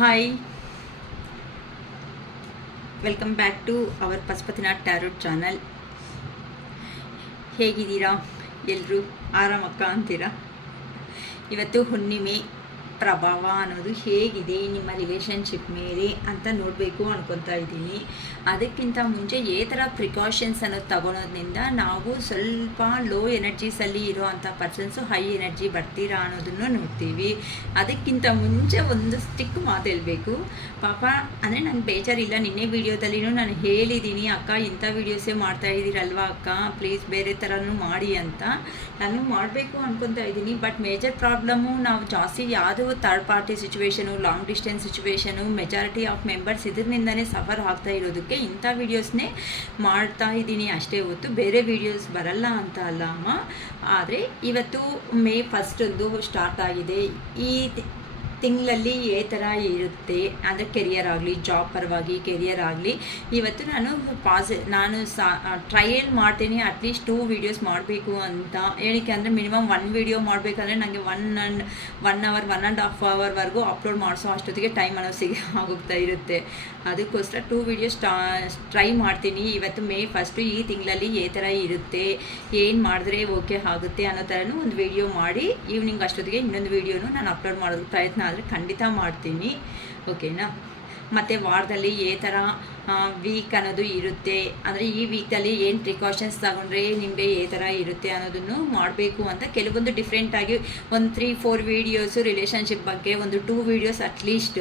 Hi, welcome back to our Pashupatinath Tarot channel. ಹೇಗಿದ್ದೀರಾ ಎಲ್ಲರೂ ಆರಾಮಕ್ಕ ಅಂತೀರಾ? ಇವತ್ತು ಹುಣ್ಣಿಮೆ ಪ್ರಭಾವ ಅನ್ನೋದು ಹೇಗಿದೆ ನಿಮ್ಮ ರಿಲೇಷನ್ಶಿಪ್ ಮೇಲೆ ಅಂತ ನೋಡಬೇಕು ಅನ್ಕೊತಾ ಇದ್ದೀನಿ. ಅದಕ್ಕಿಂತ ಮುಂಚೆ ಈ ಥರ ಪ್ರಿಕಾಷನ್ಸ್ ಅನ್ನೋದು ತಗೊಳೋದ್ರಿಂದ ನಾವು ಸ್ವಲ್ಪ ಲೋ ಎನರ್ಜೀಸಲ್ಲಿ ಇರೋವಂಥ ಪರ್ಸನ್ಸು ಹೈ ಎನರ್ಜಿ ಬರ್ತೀರಾ ಅನ್ನೋದನ್ನು ನೋಡ್ತೀವಿ. ಅದಕ್ಕಿಂತ ಮುಂಚೆ ಒಂದು ಸ್ಟಿಕ್ ಮಾತು ಹೇಳಬೇಕು. ಪಾಪ ಅಂದರೆ ನಂಗೆ ಬೇಜಾರಿಲ್ಲ, ನಿನ್ನೆ ವೀಡಿಯೋದಲ್ಲಿನೂ ನಾನು ಹೇಳಿದ್ದೀನಿ, ಅಕ್ಕ ಇಂಥ ವೀಡಿಯೋಸೇ ಮಾಡ್ತಾ ಇದ್ದೀರಲ್ವಾ ಅಕ್ಕ, ಪ್ಲೀಸ್ ಬೇರೆ ಥರನೂ ಮಾಡಿ ಅಂತ. ನಾನು ಮಾಡಬೇಕು ಅನ್ಕೊತಾ ಇದ್ದೀನಿ. ಬಟ್ ಮೇಜರ್ ಪ್ರಾಬ್ಲಮ್ಮು ನಾವು ಜಾಸ್ತಿ ಯಾವುದು third party situation, long distance situation, majority of members ಇದರಿಂದನೇ ಸಫರ್ ಆಗ್ತಾ ಇರೋದಕ್ಕೆ ಇಂಥ ವೀಡಿಯೋಸ್ನೇ ಮಾಡ್ತಾ ಇದ್ದೀನಿ ಅಷ್ಟೇ ಹೊತ್ತು ಬೇರೆ ವೀಡಿಯೋಸ್ ಬರಲ್ಲ ಅಂತ ಅಲ್ಲ ಅಮ್ಮ. ಆದರೆ ಇವತ್ತು ಮೇ 1 ಸ್ಟಾರ್ಟ್ ಆಗಿದೆ. ಈ ತಿಂಗಳಲ್ಲಿ ಈ ಥರ ಇರುತ್ತೆ ಅಂದರೆ ಕೆರಿಯರ್ ಆಗಲಿ, ಜಾಬ್ ಪರವಾಗಿ ಕೆರಿಯರ್ ಆಗಲಿ. ಇವತ್ತು ನಾನು ಟ್ರಯಲ್ ಮಾಡ್ತೀನಿ ಅಟ್ಲೀಸ್ಟ್ 2 ವೀಡಿಯೋಸ್ ಮಾಡಬೇಕು ಅಂತ. ಏನಕ್ಕೆ ಅಂದರೆ ಮಿನಿಮಮ್ 1 ವೀಡಿಯೋ ಮಾಡಬೇಕಂದ್ರೆ ನನಗೆ 1 ಅವರ್ 1.5 ಅವರ್ವರೆಗೂ ಅಪ್ಲೋಡ್ ಮಾಡಿಸೋ ಅಷ್ಟೊತ್ತಿಗೆ ಟೈಮ್ ಅನ್ನೋ ಆಗೋಗ್ತಾ ಇರುತ್ತೆ. ಅದಕ್ಕೋಸ್ಕರ 2 ವೀಡಿಯೋಸ್ ಟ್ರೈ ಮಾಡ್ತೀನಿ. ಇವತ್ತು ಮೇ 1 ಈ ತಿಂಗಳಲ್ಲಿ ಈ ಥರ ಇರುತ್ತೆ, ಏನು ಮಾಡಿದ್ರೆ ಓಕೆ ಆಗುತ್ತೆ ಅನ್ನೋ ಥರನೂ ಒಂದು ವೀಡಿಯೋ ಮಾಡಿ ಈವ್ನಿಂಗ್ ಅಷ್ಟೊತ್ತಿಗೆ ಇನ್ನೊಂದು ವೀಡಿಯೋನು ನಾನು ಅಪ್ಲೋಡ್ ಮಾಡೋದಕ್ಕೆ ಪ್ರಯತ್ನ ಆದರೆ ಖಂಡಿತ ಮಾಡ್ತೀನಿ, ಓಕೆನಾ. ಮತ್ತು ವಾರದಲ್ಲಿ ಈ ಥರ ವೀಕ್ ಅನ್ನೋದು ಇರುತ್ತೆ, ಅಂದರೆ ಈ ವೀಕಲ್ಲಿ ಏನು ಪ್ರಿಕಾಷನ್ಸ್ ತಗೊಂಡ್ರೆ ನಿಮಗೆ ಈ ಥರ ಇರುತ್ತೆ ಅನ್ನೋದನ್ನು ಮಾಡಬೇಕು ಅಂತ ಕೆಲವೊಂದು ಡಿಫ್ರೆಂಟಾಗಿ ಒಂದು 3-4 ವೀಡಿಯೋಸು ರಿಲೇಷನ್ಶಿಪ್ ಬಗ್ಗೆ, ಒಂದು 2 ವೀಡಿಯೋಸ್ ಅಟ್ಲೀಸ್ಟ್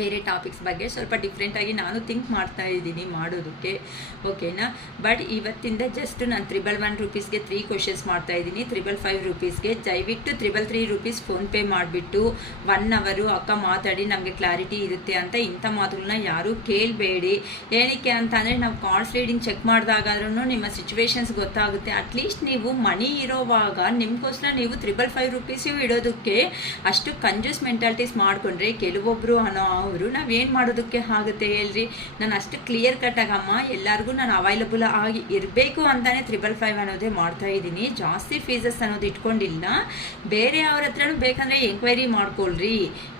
ಬೇರೆ ಟಾಪಿಕ್ಸ್ ಬಗ್ಗೆ ಸ್ವಲ್ಪ ಡಿಫ್ರೆಂಟಾಗಿ ನಾನು ಥಿಂಕ್ ಮಾಡ್ತಾ ಇದ್ದೀನಿ ಮಾಡೋದಕ್ಕೆ, ಓಕೆನಾ. ಬಟ್ ಇವತ್ತಿಂದ ಜಸ್ಟ್ ನಾನು 111 ರೂಪೀಸ್ಗೆ 3 ಕ್ವಶನ್ಸ್ ಮಾಡ್ತಾ ಇದ್ದೀನಿ. 555 ರೂಪೀಸ್ಗೆ ದಯವಿಟ್ಟು 333 ರೂಪೀಸ್ ಫೋನ್ಪೇ ಮಾಡಿಬಿಟ್ಟು 1 ಅವರು ಅಕ್ಕ ಮಾತಾಡಿ ನಮಗೆ ಕ್ಲಾರಿಟಿ ಇರುತ್ತೆ ಅಂತ ಇಂಥ ಮಾತುಗಳನ್ನ ಯಾರೂ ಕೇಳಬೇಡಿ. ಏನಕ್ಕೆ ಅಂತ ಅಂದರೆ ನಾವು ಕಾರ್ಡ್ಸ್ ರೀಡಿಂಗ್ ಚೆಕ್ ಮಾಡಿದಾಗಾದ್ರೂ ನಿಮ್ಮ ಸಿಚುವೇಶನ್ಸ್ ಗೊತ್ತಾಗುತ್ತೆ. ಅಟ್ಲೀಸ್ಟ್ ನೀವು ಮನಿ ಇರೋವಾಗ ನಿಮಗೋಸ್ಕರ ನೀವು 555 ರೂಪೀಸು ಇಡೋದಕ್ಕೆ ಅಷ್ಟು ಕಂಜೂಸ್ ಮೆಂಟಾಲಿಟೀಸ್ ಮಾಡಿಕೊಂಡ್ರೆ ಕೆಲವೊಬ್ಬರು ಅವರು ನಾವೇನು ಮಾಡೋದಕ್ಕೆ ಆಗುತ್ತೆ ಹೇಳ್ರಿ. ನಾನು ಅಷ್ಟು ಕ್ಲಿಯರ್ ಕಟ್ಟಾಗಮ್ಮ ಎಲ್ಲರಿಗೂ ನಾನು ಅವೈಲಬಲ್ ಆಗಿ ಇರಬೇಕು ಅಂತಲೇ 555 ಅನ್ನೋದೇ ಮಾಡ್ತಾ ಇದ್ದೀನಿ. ಜಾಸ್ತಿ ಫೀಸಸ್ ಅನ್ನೋದು ಇಟ್ಕೊಂಡಿಲ್ಲ. ಬೇರೆ ಅವ್ರ ಹತ್ರನೂ ಬೇಕಂದರೆ ಎಂಕ್ವೈರಿ ಮಾಡ್ಕೊಳ್ರಿ.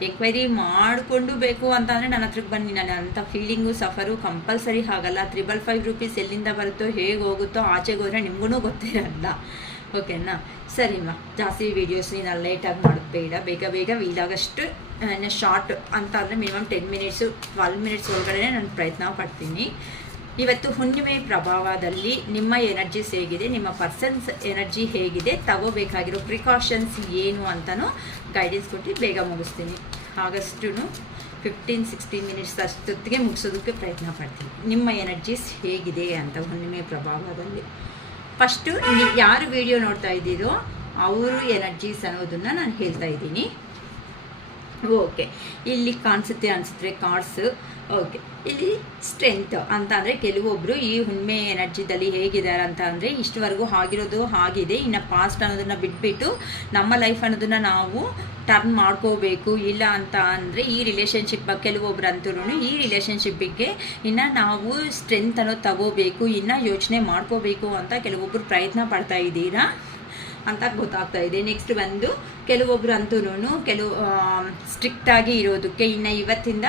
ಎಂಕ್ವೈರಿ ಮಾಡಿಕೊಂಡು ಬೇಕು ಅಂತಂದರೆ ನನ್ನ ಹತ್ರಕ್ಕೆ ಬನ್ನಿ. ನಾನು ಅಂಥ ಫೀಲಿಂಗು ಸಫರು ಕಂಪಲ್ಸರಿ ಆಗಲ್ಲ. 555 ರೂಪೀಸ್ ಎಲ್ಲಿಂದ ಬರುತ್ತೋ ಹೇಗೆ ಹೋಗುತ್ತೋ ಆಚೆಗೆ ಹೋದರೆ ನಿಮಗೂ ಗೊತ್ತಿರಲ್ಲ, ಓಕೆನಾ. ಸರಿಮ್ಮ, ಜಾಸ್ತಿ ವೀಡಿಯೋಸ್ ನಾನು ಲೇಟಾಗಿ ಮಾಡೋದು ಬೇಡ, ಬೇಗ ಬೇಗ ವೀಲಾಗಷ್ಟು ಶಾರ್ಟ್ ಅಂತ ಅಂದರೆ ಮಿನಿಮಮ್ 10 ಮಿನಿಟ್ಸು 12 ಮಿನಿಟ್ಸ್ ಒಳಗಡೆ ನಾನು ಪ್ರಯತ್ನ ಪಡ್ತೀನಿ. ಇವತ್ತು ಹುಣ್ಣಿಮೆ ಪ್ರಭಾವದಲ್ಲಿ ನಿಮ್ಮ ಎನರ್ಜೀಸ್ ಹೇಗಿದೆ, ನಿಮ್ಮ ಪರ್ಸನ್ಸ್ ಎನರ್ಜಿ ಹೇಗಿದೆ, ತಗೋಬೇಕಾಗಿರೋ ಪ್ರಿಕಾಷನ್ಸ್ ಏನು ಅಂತಲೂ ಗೈಡೆನ್ಸ್ ಕೊಟ್ಟು ಬೇಗ ಮುಗಿಸ್ತೀನಿ. ಆಗಷ್ಟು 15-16 ಮಿನಿಟ್ಸ್ ಅಷ್ಟೊತ್ತಿಗೆ ಮುಗಿಸೋದಕ್ಕೆ ಪ್ರಯತ್ನ ಪಡ್ತೀನಿ. ನಿಮ್ಮ ಎನರ್ಜೀಸ್ ಹೇಗಿದೆ ಅಂತ ಹುಣ್ಣಿಮೆ ಪ್ರಭಾವದಲ್ಲಿ. ಫಸ್ಟು ಯಾರು ವಿಡಿಯೋ ನೋಡ್ತಾ ಇದ್ದೀರೋ ಅವರು ಎನರ್ಜೀಸ್ ಅನ್ನೋದನ್ನು ನಾನು ಹೇಳ್ತಾ ಇದ್ದೀನಿ, ಓಕೆ. ಇಲ್ಲಿ ಅನಿಸುತ್ತೆ ಕಾರ್ಡ್ಸ್, ಓಕೆ. ಇಲ್ಲಿ ಸ್ಟ್ರೆಂತ್ ಅಂತ ಅಂದರೆ ಕೆಲವೊಬ್ಬರು ಈ ಹುಣ್ಣಿಮೆ ಎನರ್ಜಿದಲ್ಲಿ ಹೇಗಿದ್ದಾರೆ ಅಂತ ಅಂದರೆ ಇಷ್ಟವರೆಗೂ ಆಗಿರೋದು ಆಗಿದೆ, ಇನ್ನು ಪಾಸ್ಟ್ ಅನ್ನೋದನ್ನು ಬಿಟ್ಬಿಟ್ಟು ನಮ್ಮ ಲೈಫ್ ಅನ್ನೋದನ್ನು ನಾವು ಟರ್ನ್ ಮಾಡ್ಕೋಬೇಕು. ಇಲ್ಲ ಅಂತ ಅಂದರೆ ಈ ರಿಲೇಷನ್ಶಿಪ್ ಕೆಲವೊಬ್ರು ಅಂತೂ ಈ ರಿಲೇಷನ್ಶಿಪ್ಪಿಗೆ ಇನ್ನು ನಾವು ಸ್ಟ್ರೆಂತ್ ಅನ್ನೋದು ತಗೋಬೇಕು, ಇನ್ನು ಯೋಚನೆ ಮಾಡ್ಕೋಬೇಕು ಅಂತ ಕೆಲವೊಬ್ಬರು ಪ್ರಯತ್ನ ಪಡ್ತಾ ಇದ್ದೀರಾ ಅಂತ ಗೊತ್ತಾಗ್ತಾ ಇದೆ. ನೆಕ್ಸ್ಟ್ ಬಂದು ಕೆಲವೊಬ್ರು ಅಂತೂ ಸ್ಟ್ರಿಕ್ಟಾಗಿ ಇರೋದಕ್ಕೆ ಇನ್ನು ಇವತ್ತಿಂದ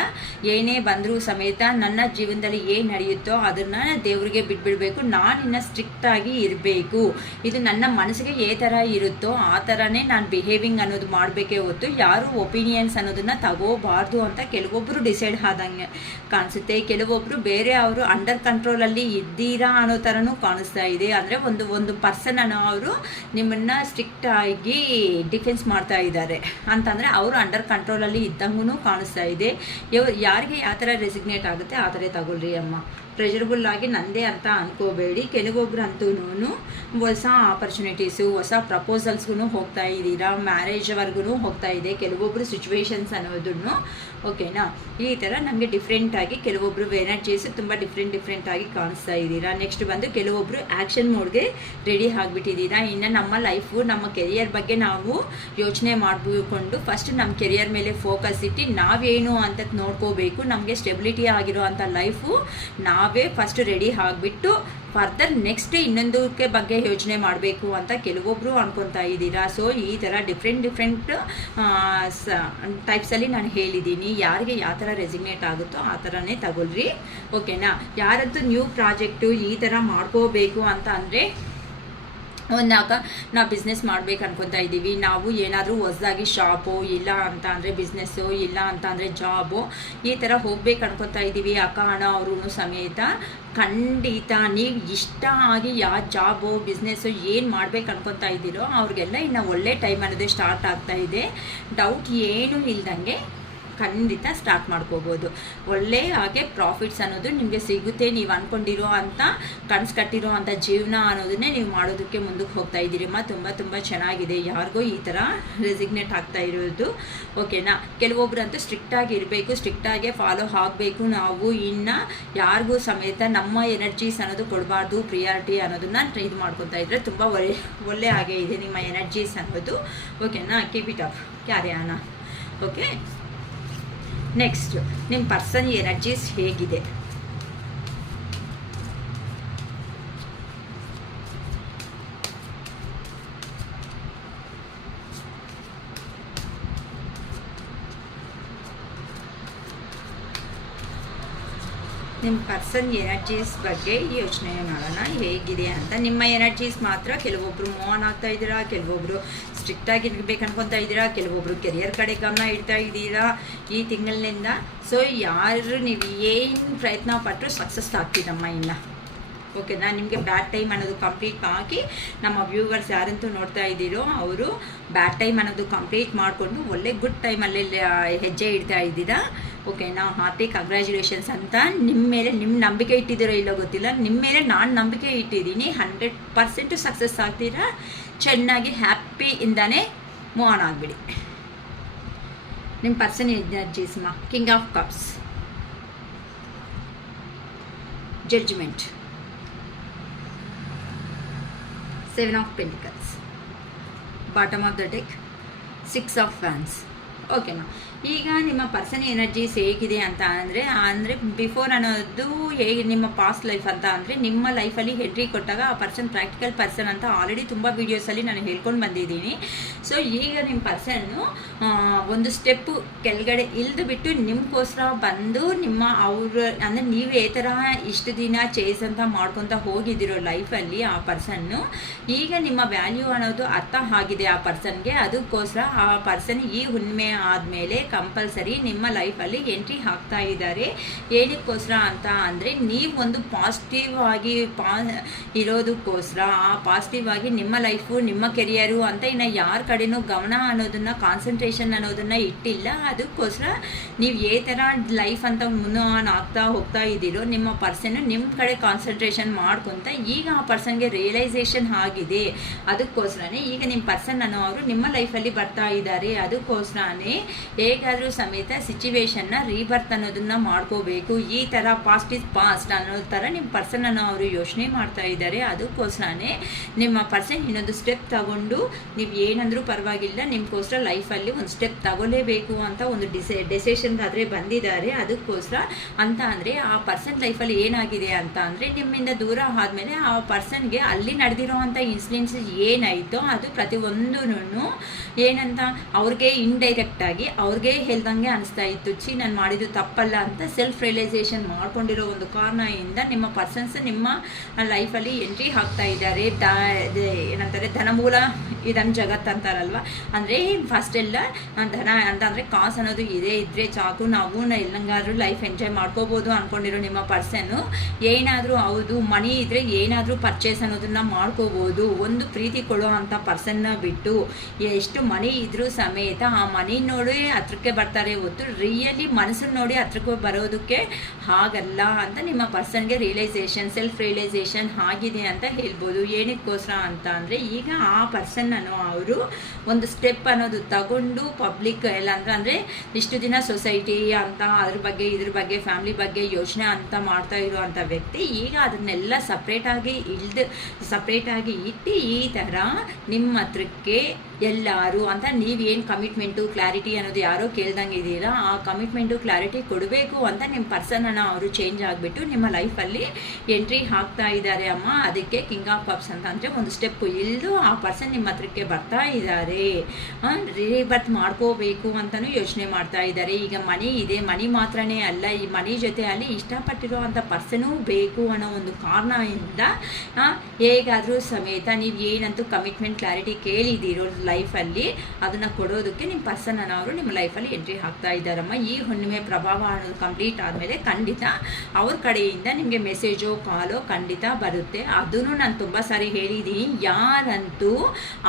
ಏನೇ ಬಂದರೂ ಸಮೇತ ನನ್ನ ಜೀವನದಲ್ಲಿ ಏನು ನಡೆಯುತ್ತೋ ಅದನ್ನು ದೇವರಿಗೆ ಬಿಟ್ಬಿಡಬೇಕು, ನಾನಿನ್ನು ಸ್ಟ್ರಿಕ್ಟಾಗಿ ಇರಬೇಕು, ಇದು ನನ್ನ ಮನಸ್ಸಿಗೆ ಏ ಥರ ಇರುತ್ತೋ ಆ ಥರನೇ ನಾನು ಬಿಹೇವಿಂಗ್ ಅನ್ನೋದು ಮಾಡಬೇಕೇ ಹೊತ್ತು ಯಾರು ಒಪಿನಿಯನ್ಸ್ ಅನ್ನೋದನ್ನು ತಗೋಬಾರ್ದು ಅಂತ ಕೆಲವೊಬ್ಬರು ಡಿಸೈಡ್ ಆದಂಗೆ ಕಾಣಿಸುತ್ತೆ. ಕೆಲವೊಬ್ಬರು ಬೇರೆ ಅವರು ಅಂಡರ್ ಕಂಟ್ರೋಲಲ್ಲಿ ಇದ್ದೀರಾ ಅನ್ನೋ ಥರನೂ ಕಾಣಿಸ್ತಾ ಇದೆ. ಅಂದರೆ ಒಂದು ಪರ್ಸನ್ ಅನ್ನೋ ಅವರು ನಿಮ್ಮನ್ನು ಸ್ಟ್ರಿಕ್ಟಾಗಿ ಡಿಫೆನ್ಸ್ ಮಾಡ್ತಾ ಇದ್ದಾರೆ ಅಂತಂದರೆ ಅವರು ಅಂಡರ್ ಕಂಟ್ರೋಲಲ್ಲಿ ಇದ್ದಂಗೂ ಕಾಣಿಸ್ತಾ ಇದೆ. ಯಾರಿಗೆ ಯಾವ ಥರ ರೆಸಿಗ್ನೇಟ್ ಆಗುತ್ತೆ ಆ ಥರ ತಗೊಳ್ರಿ ಅಮ್ಮ. ಪ್ರೆಷರಬಲ್ ಆಗಿ ನಂದೇ ಅಂತ ಅನ್ಕೋಬೇಡಿ. ಕೆಲವೊಬ್ರು ಅಂತೂ ಹೊಸ ಆಪರ್ಚುನಿಟೀಸು, ಹೊಸ ಪ್ರಪೋಸಲ್ಸ್ಗೂ ಹೋಗ್ತಾ ಇದ್ದೀರಾ, ಮ್ಯಾರೇಜ್ವರೆಗೂ ಹೋಗ್ತಾ ಇದೆ ಕೆಲವೊಬ್ಬರು ಸಿಚುವೇಶನ್ಸ್ ಅನ್ನೋದನ್ನು, ಓಕೆನಾ. ಈ ಥರ ನಮಗೆ ಡಿಫ್ರೆಂಟಾಗಿ ಕೆಲವೊಬ್ಬರು ಎನರ್ಜೀಸು ತುಂಬ ಡಿಫ್ರೆಂಟಾಗಿ ಕಾಣಿಸ್ತಾ ಇದ್ದೀರಾ. ನೆಕ್ಸ್ಟ್ ಬಂದು ಕೆಲವೊಬ್ಬರು ಆ್ಯಕ್ಷನ್ ಮೋಡ್ಗೆ ರೆಡಿ ಆಗಿಬಿಟ್ಟಿದ್ದೀರಾ. ಇನ್ನು ನಮ್ಮ ಲೈಫು, ನಮ್ಮ ಕೆರಿಯರ್ ಬಗ್ಗೆ ನಾವು ಯೋಚನೆ ಮಾಡಿಕೊಂಡು ಫಸ್ಟ್ ನಮ್ಮ ಕೆರಿಯರ್ ಮೇಲೆ ಫೋಕಸ್ ಇಟ್ಟು ನಾವೇನು ಅಂತ ನೋಡ್ಕೋಬೇಕು. ನಮಗೆ ಸ್ಟೆಬಿಲಿಟಿ ಆಗಿರೋ ಅಂಥ ಲೈಫು ನಾವೇ ಫಸ್ಟ್ ರೆಡಿ ಆಗಿಬಿಟ್ಟು ಫರ್ದರ್ ನೆಕ್ಸ್ಟ್ ಇನ್ನೊಂದಕ್ಕೆ ಬಗ್ಗೆ ಯೋಚನೆ ಮಾಡಬೇಕು ಅಂತ ಕೆಲವೊಬ್ಬರು ಅನ್ಕೊತಾ ಇದ್ದೀರಾ. ಸೊ ಈ ಥರ ಡಿಫ್ರೆಂಟ್ ಟೈಪ್ಸಲ್ಲಿ ನಾನು ಹೇಳಿದ್ದೀನಿ. ಯಾರಿಗೆ ಯಾವ ಥರ ರೆಸಿಗ್ನೇಟ್ ಆಗುತ್ತೋ ಆ ಥರನೇ ತಗೊಳ್ರಿ, ಓಕೆನಾ. ಯಾರದ್ದು ನ್ಯೂ ಪ್ರಾಜೆಕ್ಟು ಈ ಥರ ಮಾಡ್ಕೋಬೇಕು ಅಂತ ಅಂದರೆ, ಒಂದಾಗ ನಾವು ಬಿಸ್ನೆಸ್ ಮಾಡ್ಬೇಕು ಅನ್ಕೊತಾ ಇದ್ದೀವಿ, ನಾವು ಏನಾದರೂ ಹೊಸದಾಗಿ ಶಾಪು ಇಲ್ಲ ಅಂತ ಅಂದರೆ ಬಿಸ್ನೆಸ್ಸು ಇಲ್ಲ ಅಂತ ಅಂದರೆ ಜಾಬು ಈ ಥರ ಹೋಗ್ಬೇಕು ಅನ್ಕೊತಾ ಇದ್ದೀವಿ ಅಕ್ಕ ಅಣ್ಣ ಅವರು ಸಮೇತ, ಖಂಡಿತ ನೀವು ಇಷ್ಟ ಆಗಿ ಯಾವ ಜಾಬು ಬಿಸ್ನೆಸ್ಸು ಏನು ಮಾಡ್ಬೇಕು ಅನ್ಕೊತಾ ಇದ್ದೀರೋ ಅವ್ರಿಗೆಲ್ಲ ಇನ್ನು ಒಳ್ಳೆ ಟೈಮ್ ಅನ್ನೋದು ಸ್ಟಾರ್ಟ್ ಆಗ್ತಾ ಇದೆ. ಡೌಟ್ ಏನೂ ಇಲ್ದಂಗೆ ಖಂಡಿತ ಸ್ಟಾರ್ಟ್ ಮಾಡ್ಕೋಬೋದು. ಒಳ್ಳೆ ಹಾಗೆ ಪ್ರಾಫಿಟ್ಸ್ ಅನ್ನೋದು ನಿಮಗೆ ಸಿಗುತ್ತೆ. ನೀವು ಅಂದ್ಕೊಂಡಿರೋ ಅಂತ ಕನಸು ಕಟ್ಟಿರೋ ಅಂಥ ಜೀವನ ಅನ್ನೋದನ್ನೇ ನೀವು ಮಾಡೋದಕ್ಕೆ ಮುಂದಕ್ಕೆ ಹೋಗ್ತಾ ಇದ್ದೀರಮ್ಮ. ತುಂಬ ಚೆನ್ನಾಗಿದೆ. ಯಾರಿಗೂ ಈ ಥರ ರೆಸಿಗ್ನೇಟ್ ಆಗ್ತಾ ಇರೋದು, ಓಕೆನಾ. ಕೆಲವೊಬ್ರಂತೂ ಸ್ಟ್ರಿಕ್ಟಾಗಿ ಇರಬೇಕು, ಸ್ಟ್ರಿಕ್ಟಾಗೆ ಫಾಲೋ ಆಗಬೇಕು. ನಾವು ಇನ್ನು ಯಾರಿಗೂ ಸಮೇತ ನಮ್ಮ ಎನರ್ಜೀಸ್ ಅನ್ನೋದು ಕೊಡಬಾರ್ದು, ಪ್ರಿಯಾರಿಟಿ ಅನ್ನೋದನ್ನ ಇದು ಮಾಡ್ಕೊತಾ ಇದ್ರೆ ತುಂಬ ಒಳ್ಳೆ ಹಾಗೆ ಇದೆ ನಿಮ್ಮ ಎನರ್ಜೀಸ್ ಅನ್ನೋದು, ಓಕೆನಾ. Keep it up, carry on. Okay, next ನಿಮ್ಮ ಪರ್ಸನ್ ಎನರ್ಜೀಸ್ ಹೇಗಿದೆ? ನಿಮ್ಮ ಪರ್ಸನ್ ಎನರ್ಜೀಸ್ ಬಗ್ಗೆ ಯೋಚನೆ ಮಾಡೋಣ ಹೇಗಿದೆ ಅಂತ. ನಿಮ್ಮ ಎನರ್ಜೀಸ್ ಮಾತ್ರ ಕೆಲವೊಬ್ಬರು ಮೂವ್ ಆನ್ ಆಗ್ತಾ ಇದ್ದೀರಾ, ಕೆಲವೊಬ್ಬರು ಸ್ಟ್ರಿಕ್ಟಾಗಿ ಇರಬೇಕು ಅನ್ಕೊತಾ ಇದ್ದೀರಾ, ಕೆಲವೊಬ್ಬರು ಕೆರಿಯರ್ ಕಡೆ ಗಮನ ಇಡ್ತಾ ಇದ್ದೀರಾ ಈ ತಿಂಗಳಿನಿಂದ. ಸೊ ಯಾರು ನೀವು ಏನು ಪ್ರಯತ್ನ ಪಟ್ಟರು ಸಕ್ಸಸ್ ಆಗ್ತಿದ್ದಮ್ಮ ಇನ್ನು, ಓಕೆನಾ. ನಿಮಗೆ ಬ್ಯಾಡ್ ಟೈಮ್ ಅನ್ನೋದು ಕಂಪ್ಲೀಟ್ ಆಗಿ ನಮ್ಮ ವ್ಯೂವರ್ಸ್ ಯಾರಂತೂ ನೋಡ್ತಾ ಇದ್ದೀರೋ ಅವರು ಬ್ಯಾಡ್ ಟೈಮ್ ಅನ್ನೋದು ಕಂಪ್ಲೀಟ್ ಮಾಡಿಕೊಂಡು ಒಳ್ಳೆ ಗುಡ್ ಟೈಮಲ್ಲಿ ಹೆಜ್ಜೆ ಇಡ್ತಾ ಇದ್ದೀರಾ, ಓಕೆನಾ. ಹಾರ್ಟಿ ಕಂಗ್ರ್ಯಾಚುಲೇಷನ್ಸ್ ಅಂತ. ನಿಮ್ಮ ಮೇಲೆ ನಿಮ್ಮ ನಂಬಿಕೆ ಇಟ್ಟಿದ್ದೀರೋ ಇಲ್ಲೋ ಗೊತ್ತಿಲ್ಲ, ನಿಮ್ಮ ಮೇಲೆ ನಾನು ನಂಬಿಕೆ ಇಟ್ಟಿದ್ದೀನಿ. 100% ಸಕ್ಸಸ್ ಆಗ್ತೀರಾ. ಚೆನ್ನಾಗಿ ಹ್ಯಾಪಿಯಿಂದನೇ ಮೂವ್ ಆನ್ ಆಗಿಬಿಡಿ. ನಿಮ್ಮ ಪರ್ಸನ್ ಎನರ್ಜೀಸ್ಮ king of cups, judgment, 7 of Pentacles, bottom of the deck, 6 of Wands, ಓಕೆನಾ. ಈಗ ನಿಮ್ಮ ಪರ್ಸನ್ ಎನರ್ಜೀಸ್ ಹೇಗಿದೆ ಅಂತ ಅಂದರೆ ಬಿಫೋರ್ ಅನ್ನೋದು ಹೇಗೆ ನಿಮ್ಮ ಪಾಸ್ಟ್ ಲೈಫ್ ಅಂತ ಅಂದರೆ ನಿಮ್ಮ ಲೈಫಲ್ಲಿ ಎಂಟ್ರಿ ಕೊಟ್ಟಾಗ ಆ ಪರ್ಸನ್ ಪ್ರಾಕ್ಟಿಕಲ್ ಪರ್ಸನ್ ಅಂತ ಆಲ್ರೆಡಿ ತುಂಬ ವೀಡಿಯೋಸಲ್ಲಿ ನಾನು ಹೇಳ್ಕೊಂಡು ಬಂದಿದ್ದೀನಿ. ಸೊ ಈಗ ನಿಮ್ಮ ಪರ್ಸನ್ನು ಒಂದು ಸ್ಟೆಪ್ಪು ಕೆಳಗಡೆ ಇಳಿದು ಬಿಟ್ಟು ನಿಮಗೋಸ್ಕರ ಬಂದು ನಿಮ್ಮ ಅವರು ಅಂದರೆ ನೀವೇ ಥರ ಇಷ್ಟು ದಿನ ಚೇಸ್ ಅಂತ ಮಾಡ್ಕೊತ ಹೋಗಿದ್ದೀರೋ ಲೈಫಲ್ಲಿ ಆ ಪರ್ಸನ್ನು ಈಗ ನಿಮ್ಮ ವ್ಯಾಲ್ಯೂ ಅನ್ನೋದು ಅರ್ಥ ಆಗಿದೆ ಆ ಪರ್ಸನ್ಗೆ. ಅದಕ್ಕೋಸ್ಕರ ಆ ಪರ್ಸನ್ ಈ ಹುಣ್ಣಿಮೆ ಆದಮೇಲೆ ಕಂಪಲ್ಸರಿ ನಿಮ್ಮ ಲೈಫಲ್ಲಿ ಎಂಟ್ರಿ ಆಗ್ತಾ ಇದ್ದಾರೆ. ಏನಕ್ಕೋಸ್ಕರ ಅಂತ ಅಂದರೆ ನೀವು ಒಂದು ಪಾಸಿಟಿವ್ ಆಗಿ ಇರೋದಕ್ಕೋಸ್ಕರ, ಆ ಪಾಸಿಟಿವ್ ಆಗಿ ನಿಮ್ಮ ಲೈಫು ನಿಮ್ಮ ಕೆರಿಯರು ಅಂತ ಇನ್ನು ಯಾರ ಕಡೆನೂ ಗಮನ ಅನ್ನೋದನ್ನು ಕಾನ್ಸಂಟ್ರೇಷನ್ ಅನ್ನೋದನ್ನು ಇಟ್ಟಿಲ್ಲ. ಅದಕ್ಕೋಸ್ಕರ ನೀವು ಏ ಥರ ಲೈಫ್ ಅಂತ ಮುನ್ನೋ ಆಗ್ತಾ ಹೋಗ್ತಾ ಇದ್ದೀರೋ ನಿಮ್ಮ ಪರ್ಸನ್ನು ನಿಮ್ಮ ಕಡೆ ಕಾನ್ಸಂಟ್ರೇಷನ್ ಮಾಡ್ಕೊತ ಈಗ ಆ ಪರ್ಸನ್ಗೆ ರಿಯಲೈಸೇಷನ್ ಆಗಿದೆ. ಅದಕ್ಕೋಸ್ಕರನೇ ಈಗ ನಿಮ್ಮ ಪರ್ಸನ್ ಅನ್ನೋ ಅವರು ನಿಮ್ಮ ಲೈಫಲ್ಲಿ ಬರ್ತಾ ಇದ್ದಾರೆ. ಅದಕ್ಕೋಸ್ಕರನೇ ಹೇಗಾದರೂ ಸಮೇತ ಸಿಚುವೇಶನ್ನ ರೀಬರ್ತ್ ಅನ್ನೋದನ್ನ ಮಾಡ್ಕೋಬೇಕು. ಈ ಥರ ಪಾಸ್ಟ್ ಇಸ್ ಪಾಸ್ಟ್ ಅನ್ನೋ ಥರ ನಿಮ್ಮ ಪರ್ಸನ್ ಅನ್ನೋ ಅವರು ಯೋಚನೆ ಮಾಡ್ತಾ ಇದ್ದಾರೆ. ಅದಕ್ಕೋಸ್ಕರನೇ ನಿಮ್ಮ ಪರ್ಸನ್ ಇನ್ನೊಂದು ಸ್ಟೆಪ್ ತಗೊಂಡು ನೀವು ಏನಂದ್ರೂ ಪರವಾಗಿಲ್ಲ ನಿಮಗೋಸ್ಕರ ಲೈಫಲ್ಲಿ ಒಂದು ಸ್ಟೆಪ್ ತಗೊಳ್ಳೇಬೇಕು ಅಂತ ಒಂದು ಡೆಸಿಷನ್ಗಾದರೆ ಬಂದಿದ್ದಾರೆ. ಅದಕ್ಕೋಸ್ಕರ ಅಂತ ಅಂದರೆ ಆ ಪರ್ಸನ್ ಲೈಫಲ್ಲಿ ಏನಾಗಿದೆ ಅಂತ ಅಂದರೆ ನಿಮ್ಮಿಂದ ದೂರ ಆದಮೇಲೆ ಆ ಪರ್ಸನ್ಗೆ ಅಲ್ಲಿ ನಡೆದಿರೋ ಅಂಥ ಇನ್ಸಿಡೆಂಟ್ಸ್ ಏನಾಯಿತೋ ಅದು ಪ್ರತಿಯೊಂದೂ ಏನಂತ ಅವ್ರಿಗೆ ಇಂಡೈರೆಕ್ಟಾಗಿ ಅವ್ರಿಗೆ ಹೇಳ್ದಂಗೆ ಅನಿಸ್ತಾ ಇತ್ತು, ನಾನು ಮಾಡಿದ್ದು ತಪ್ಪಲ್ಲ ಅಂತ ಸೆಲ್ಫ್ ರಿಯಲೈಸೇಷನ್ ಮಾಡ್ಕೊಂಡಿರೋ ಒಂದು ಕಾರಣದಿಂದ ನಿಮ್ಮ ಪರ್ಸನ್ಸ್ ನಿಮ್ಮ ಲೈಫಲ್ಲಿ ಎಂಟ್ರಿ ಆಗ್ತಾ ಇದ್ದಾರೆ. ಏನಂತಾರೆ ಧನಮೂಲ ಇದನ್ನು ಜಗತ್ತು ಅಂತಾರಲ್ವ, ಅಂದರೆ ಫಸ್ಟೆಲ್ಲ ಧನ ಅಂತಂದರೆ ಕಾಸು ಅನ್ನೋದು ಇದ್ದರೆ ಸಾಕು, ನಾವು ಎಲ್ಲಂಗಾದ್ರೂ ಲೈಫ್ ಎಂಜಾಯ್ ಮಾಡ್ಕೋಬೋದು ಅಂದ್ಕೊಂಡಿರೋ ನಿಮ್ಮ ಪರ್ಸನ್ನು ಏನಾದರೂ ಹೌದು ಮನಿ ಇದ್ದರೆ ಏನಾದರೂ ಪರ್ಚೇಸ್ ಅನ್ನೋದನ್ನು ಮಾಡ್ಕೋಬೋದು. ಒಂದು ಪ್ರೀತಿ ಕೊಡೋ ಅಂಥ ಪರ್ಸನ್ನ ಬಿಟ್ಟು ಎಷ್ಟು ಮನಿ ಇದ್ರೂ ಸಮೇತ ಆ ಮನಿ ನೋಡಿ ಹತ್ರಕ್ಕೆ ಬರ್ತಾರೆ ಹೊತ್ತು ರಿಯಲಿ ಮನಸ್ಸನ್ನು ನೋಡಿ ಹತ್ರಕ್ಕೆ ಬರೋದಕ್ಕೆ ಹಾಗಲ್ಲ ಅಂತ ನಿಮ್ಮ ಪರ್ಸನ್ಗೆ ರಿಯಲೈಸೇಷನ್ ಸೆಲ್ಫ್ ರಿಯಲೈಸೇಷನ್ ಆಗಿದೆ ಅಂತ ಹೇಳ್ಬೋದು. ಏನಕ್ಕೋಸ್ಕರ ಅಂತ ಅಂದರೆ ಈಗ ಆ ಪರ್ಸನ್ ಅನ್ನೋ ಅವರು ಒಂದು ಸ್ಟೆಪ್ ಅನ್ನೋದು ತಗೊಂಡು ಪಬ್ಲಿಕ್ ಎಲ್ಲ ಅಂದರೆ ಇಷ್ಟು ದಿನ ಸೊಸೈಟಿ ಅಂತ ಅದ್ರ ಬಗ್ಗೆ ಇದ್ರ ಬಗ್ಗೆ ಫ್ಯಾಮಿಲಿ ಬಗ್ಗೆ ಯೋಚನೆ ಅಂತ ಮಾಡ್ತಾ ಇರುವಂಥ ವ್ಯಕ್ತಿ ಈಗ ಅದನ್ನೆಲ್ಲ ಸಪ್ರೇಟಾಗಿ ಇಟ್ಟು ಈ ಥರ ನಿಮ್ಮ ಹತ್ರಕ್ಕೆ ಎಲ್ಲರೂ ಯಾರು ಅಂತ ನೀವೇನು ಕಮಿಟ್ಮೆಂಟು ಕ್ಲಾರಿಟಿ ಅನ್ನೋದು ಯಾರೋ ಕೇಳ್ದಂಗೆ ಇದ್ದೀರಾ, ಆ ಕಮಿಟ್ಮೆಂಟು ಕ್ಲಾರಿಟಿ ಕೊಡಬೇಕು ಅಂತ ನಿಮ್ಮ ಪರ್ಸನನ್ನು ಅವರು ಚೇಂಜ್ ಆಗಿಬಿಟ್ಟು ನಿಮ್ಮ ಲೈಫಲ್ಲಿ ಎಂಟ್ರಿ ಹಾಕ್ತಾ ಇದ್ದಾರೆ ಅಮ್ಮ. ಅದಕ್ಕೆ ಕಿಂಗ್ ಆಫ್ ಕಪ್ಸ್ ಅಂತ ಅಂದರೆ ಒಂದು ಸ್ಟೆಪ್ ಇಳಿದು ಆ ಪರ್ಸನ್ ನಿಮ್ಮ ಹತ್ರಕ್ಕೆ ಬರ್ತಾ ಇದ್ದಾರೆ, ರಿಬರ್ತ್ ಮಾಡ್ಕೋಬೇಕು ಅಂತಲೂ ಯೋಚನೆ ಮಾಡ್ತಾ ಇದ್ದಾರೆ. ಈಗ ಮನಿ ಇದೆ, ಮನಿ ಮಾತ್ರನೇ ಅಲ್ಲ, ಈ ಮನಿ ಜೊತೆ ಅಲ್ಲಿ ಇಷ್ಟಪಟ್ಟಿರುವಂಥ ಪರ್ಸನೂ ಬೇಕು ಅನ್ನೋ ಒಂದು ಕಾರಣದಿಂದ ಹೇಗಾದರೂ ಸಮೇತ ನೀವು ಏನಂತೂ ಕಮಿಟ್ಮೆಂಟ್ ಕ್ಲಾರಿಟಿ ಕೇಳಿದ್ದೀರೋ ಲೈಫಲ್ಲಿ ಅದನ್ನು ಕೊಡೋದಕ್ಕೆ ನಿಮ್ಮ ಪರ್ಸನನ್ನು ಅವರು ನಿಮ್ಮ ಲೈಫಲ್ಲಿ ಎಂಟ್ರಿ ಹಾಕ್ತಾ ಇದ್ದಾರಮ್ಮ. ಈ ಹುಣ್ಣಿಮೆ ಪ್ರಭಾವ ಅನ್ನೋದು ಕಂಪ್ಲೀಟ್ ಆದಮೇಲೆ ಖಂಡಿತ ಅವ್ರ ಕಡೆಯಿಂದ ನಿಮಗೆ ಮೆಸೇಜೋ ಕಾಲೋ ಖಂಡಿತ ಬರುತ್ತೆ. ಅದನ್ನು ನಾನು ತುಂಬ ಸಾರಿ ಹೇಳಿದ್ದೀನಿ, ಯಾರಂತೂ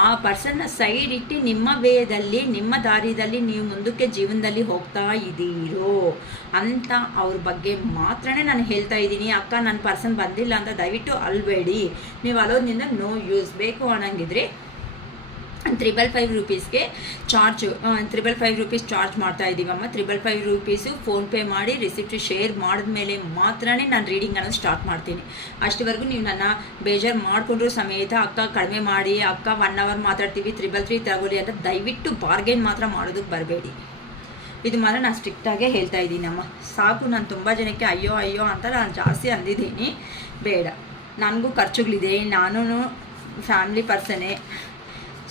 ಆ ಪರ್ಸನ್ನ ಸೈಡ್ ಇಟ್ಟು ನಿಮ್ಮ ವೇದಲ್ಲಿ ನಿಮ್ಮ ದಾರಿಯಲ್ಲಿ ನೀವು ಮುಂದಕ್ಕೆ ಜೀವನದಲ್ಲಿ ಹೋಗ್ತಾ ಇದ್ದೀರೋ ಅಂತ ಅವ್ರ ಬಗ್ಗೆ ಮಾತ್ರನೇ ನಾನು ಹೇಳ್ತಾ ಇದ್ದೀನಿ. ಅಕ್ಕ ನನ್ನ ಪರ್ಸನ್ ಬಂದಿಲ್ಲ ಅಂತ ದಯವಿಟ್ಟು ಅಲ್ಬೇಡಿ, ನೀವು ಅಲೋದ್ರಿಂದ ನೋ ಯೂಸ್. ಬೇಕು ಅನ್ನಂಗಿದ್ರೆ 555 ರೂಪೀಸ್ಗೆ ಚಾರ್ಜ್ 555 ರೂಪೀಸ್ ಚಾರ್ಜ್ ಮಾಡ್ತಾ ಇದ್ದೀವಮ್ಮ. 555 ರೂಪೀಸು ಫೋನ್ಪೇ ಮಾಡಿ ರಿಸಿಪ್ಟ್ ಶೇರ್ ಮಾಡಿದ್ಮೇಲೆ ಮಾತ್ರನೇ ನಾನು ರೀಡಿಂಗ್ ಅನ್ನೋದು ಸ್ಟಾರ್ಟ್ ಮಾಡ್ತೀನಿ. ಅಷ್ಟವರೆಗೂ ನೀವು ನನ್ನ ಬೇಜಾರು ಮಾಡಿಕೊಂಡ್ರು ಸಮೇತ ಅಕ್ಕ ಕಡಿಮೆ ಮಾಡಿ, ಅಕ್ಕ 1 hour ಮಾತಾಡ್ತೀವಿ 333 ತಗೊಳ್ಳಿ ಅಂತ ದಯವಿಟ್ಟು ಬಾರ್ಗೇನ್ ಮಾತ್ರ ಮಾಡೋದಕ್ಕೆ ಬರಬೇಡಿ. ಇದು ಮಾತ್ರ ನಾನು ಸ್ಟ್ರಿಕ್ಟಾಗೇ ಹೇಳ್ತಾ ಇದ್ದೀನಮ್ಮ. ಸಾಕು, ನಾನು ತುಂಬ ಜನಕ್ಕೆ ಅಯ್ಯೋ ಅಯ್ಯೋ ಅಂತ ನಾನು ಜಾಸ್ತಿ ಅಂದಿದ್ದೀನಿ, ಬೇಡ. ನನಗೂ ಖರ್ಚುಗಳಿದೆ, ನಾನು ಫ್ಯಾಮ್ಲಿ ಪರ್ಸನೇ,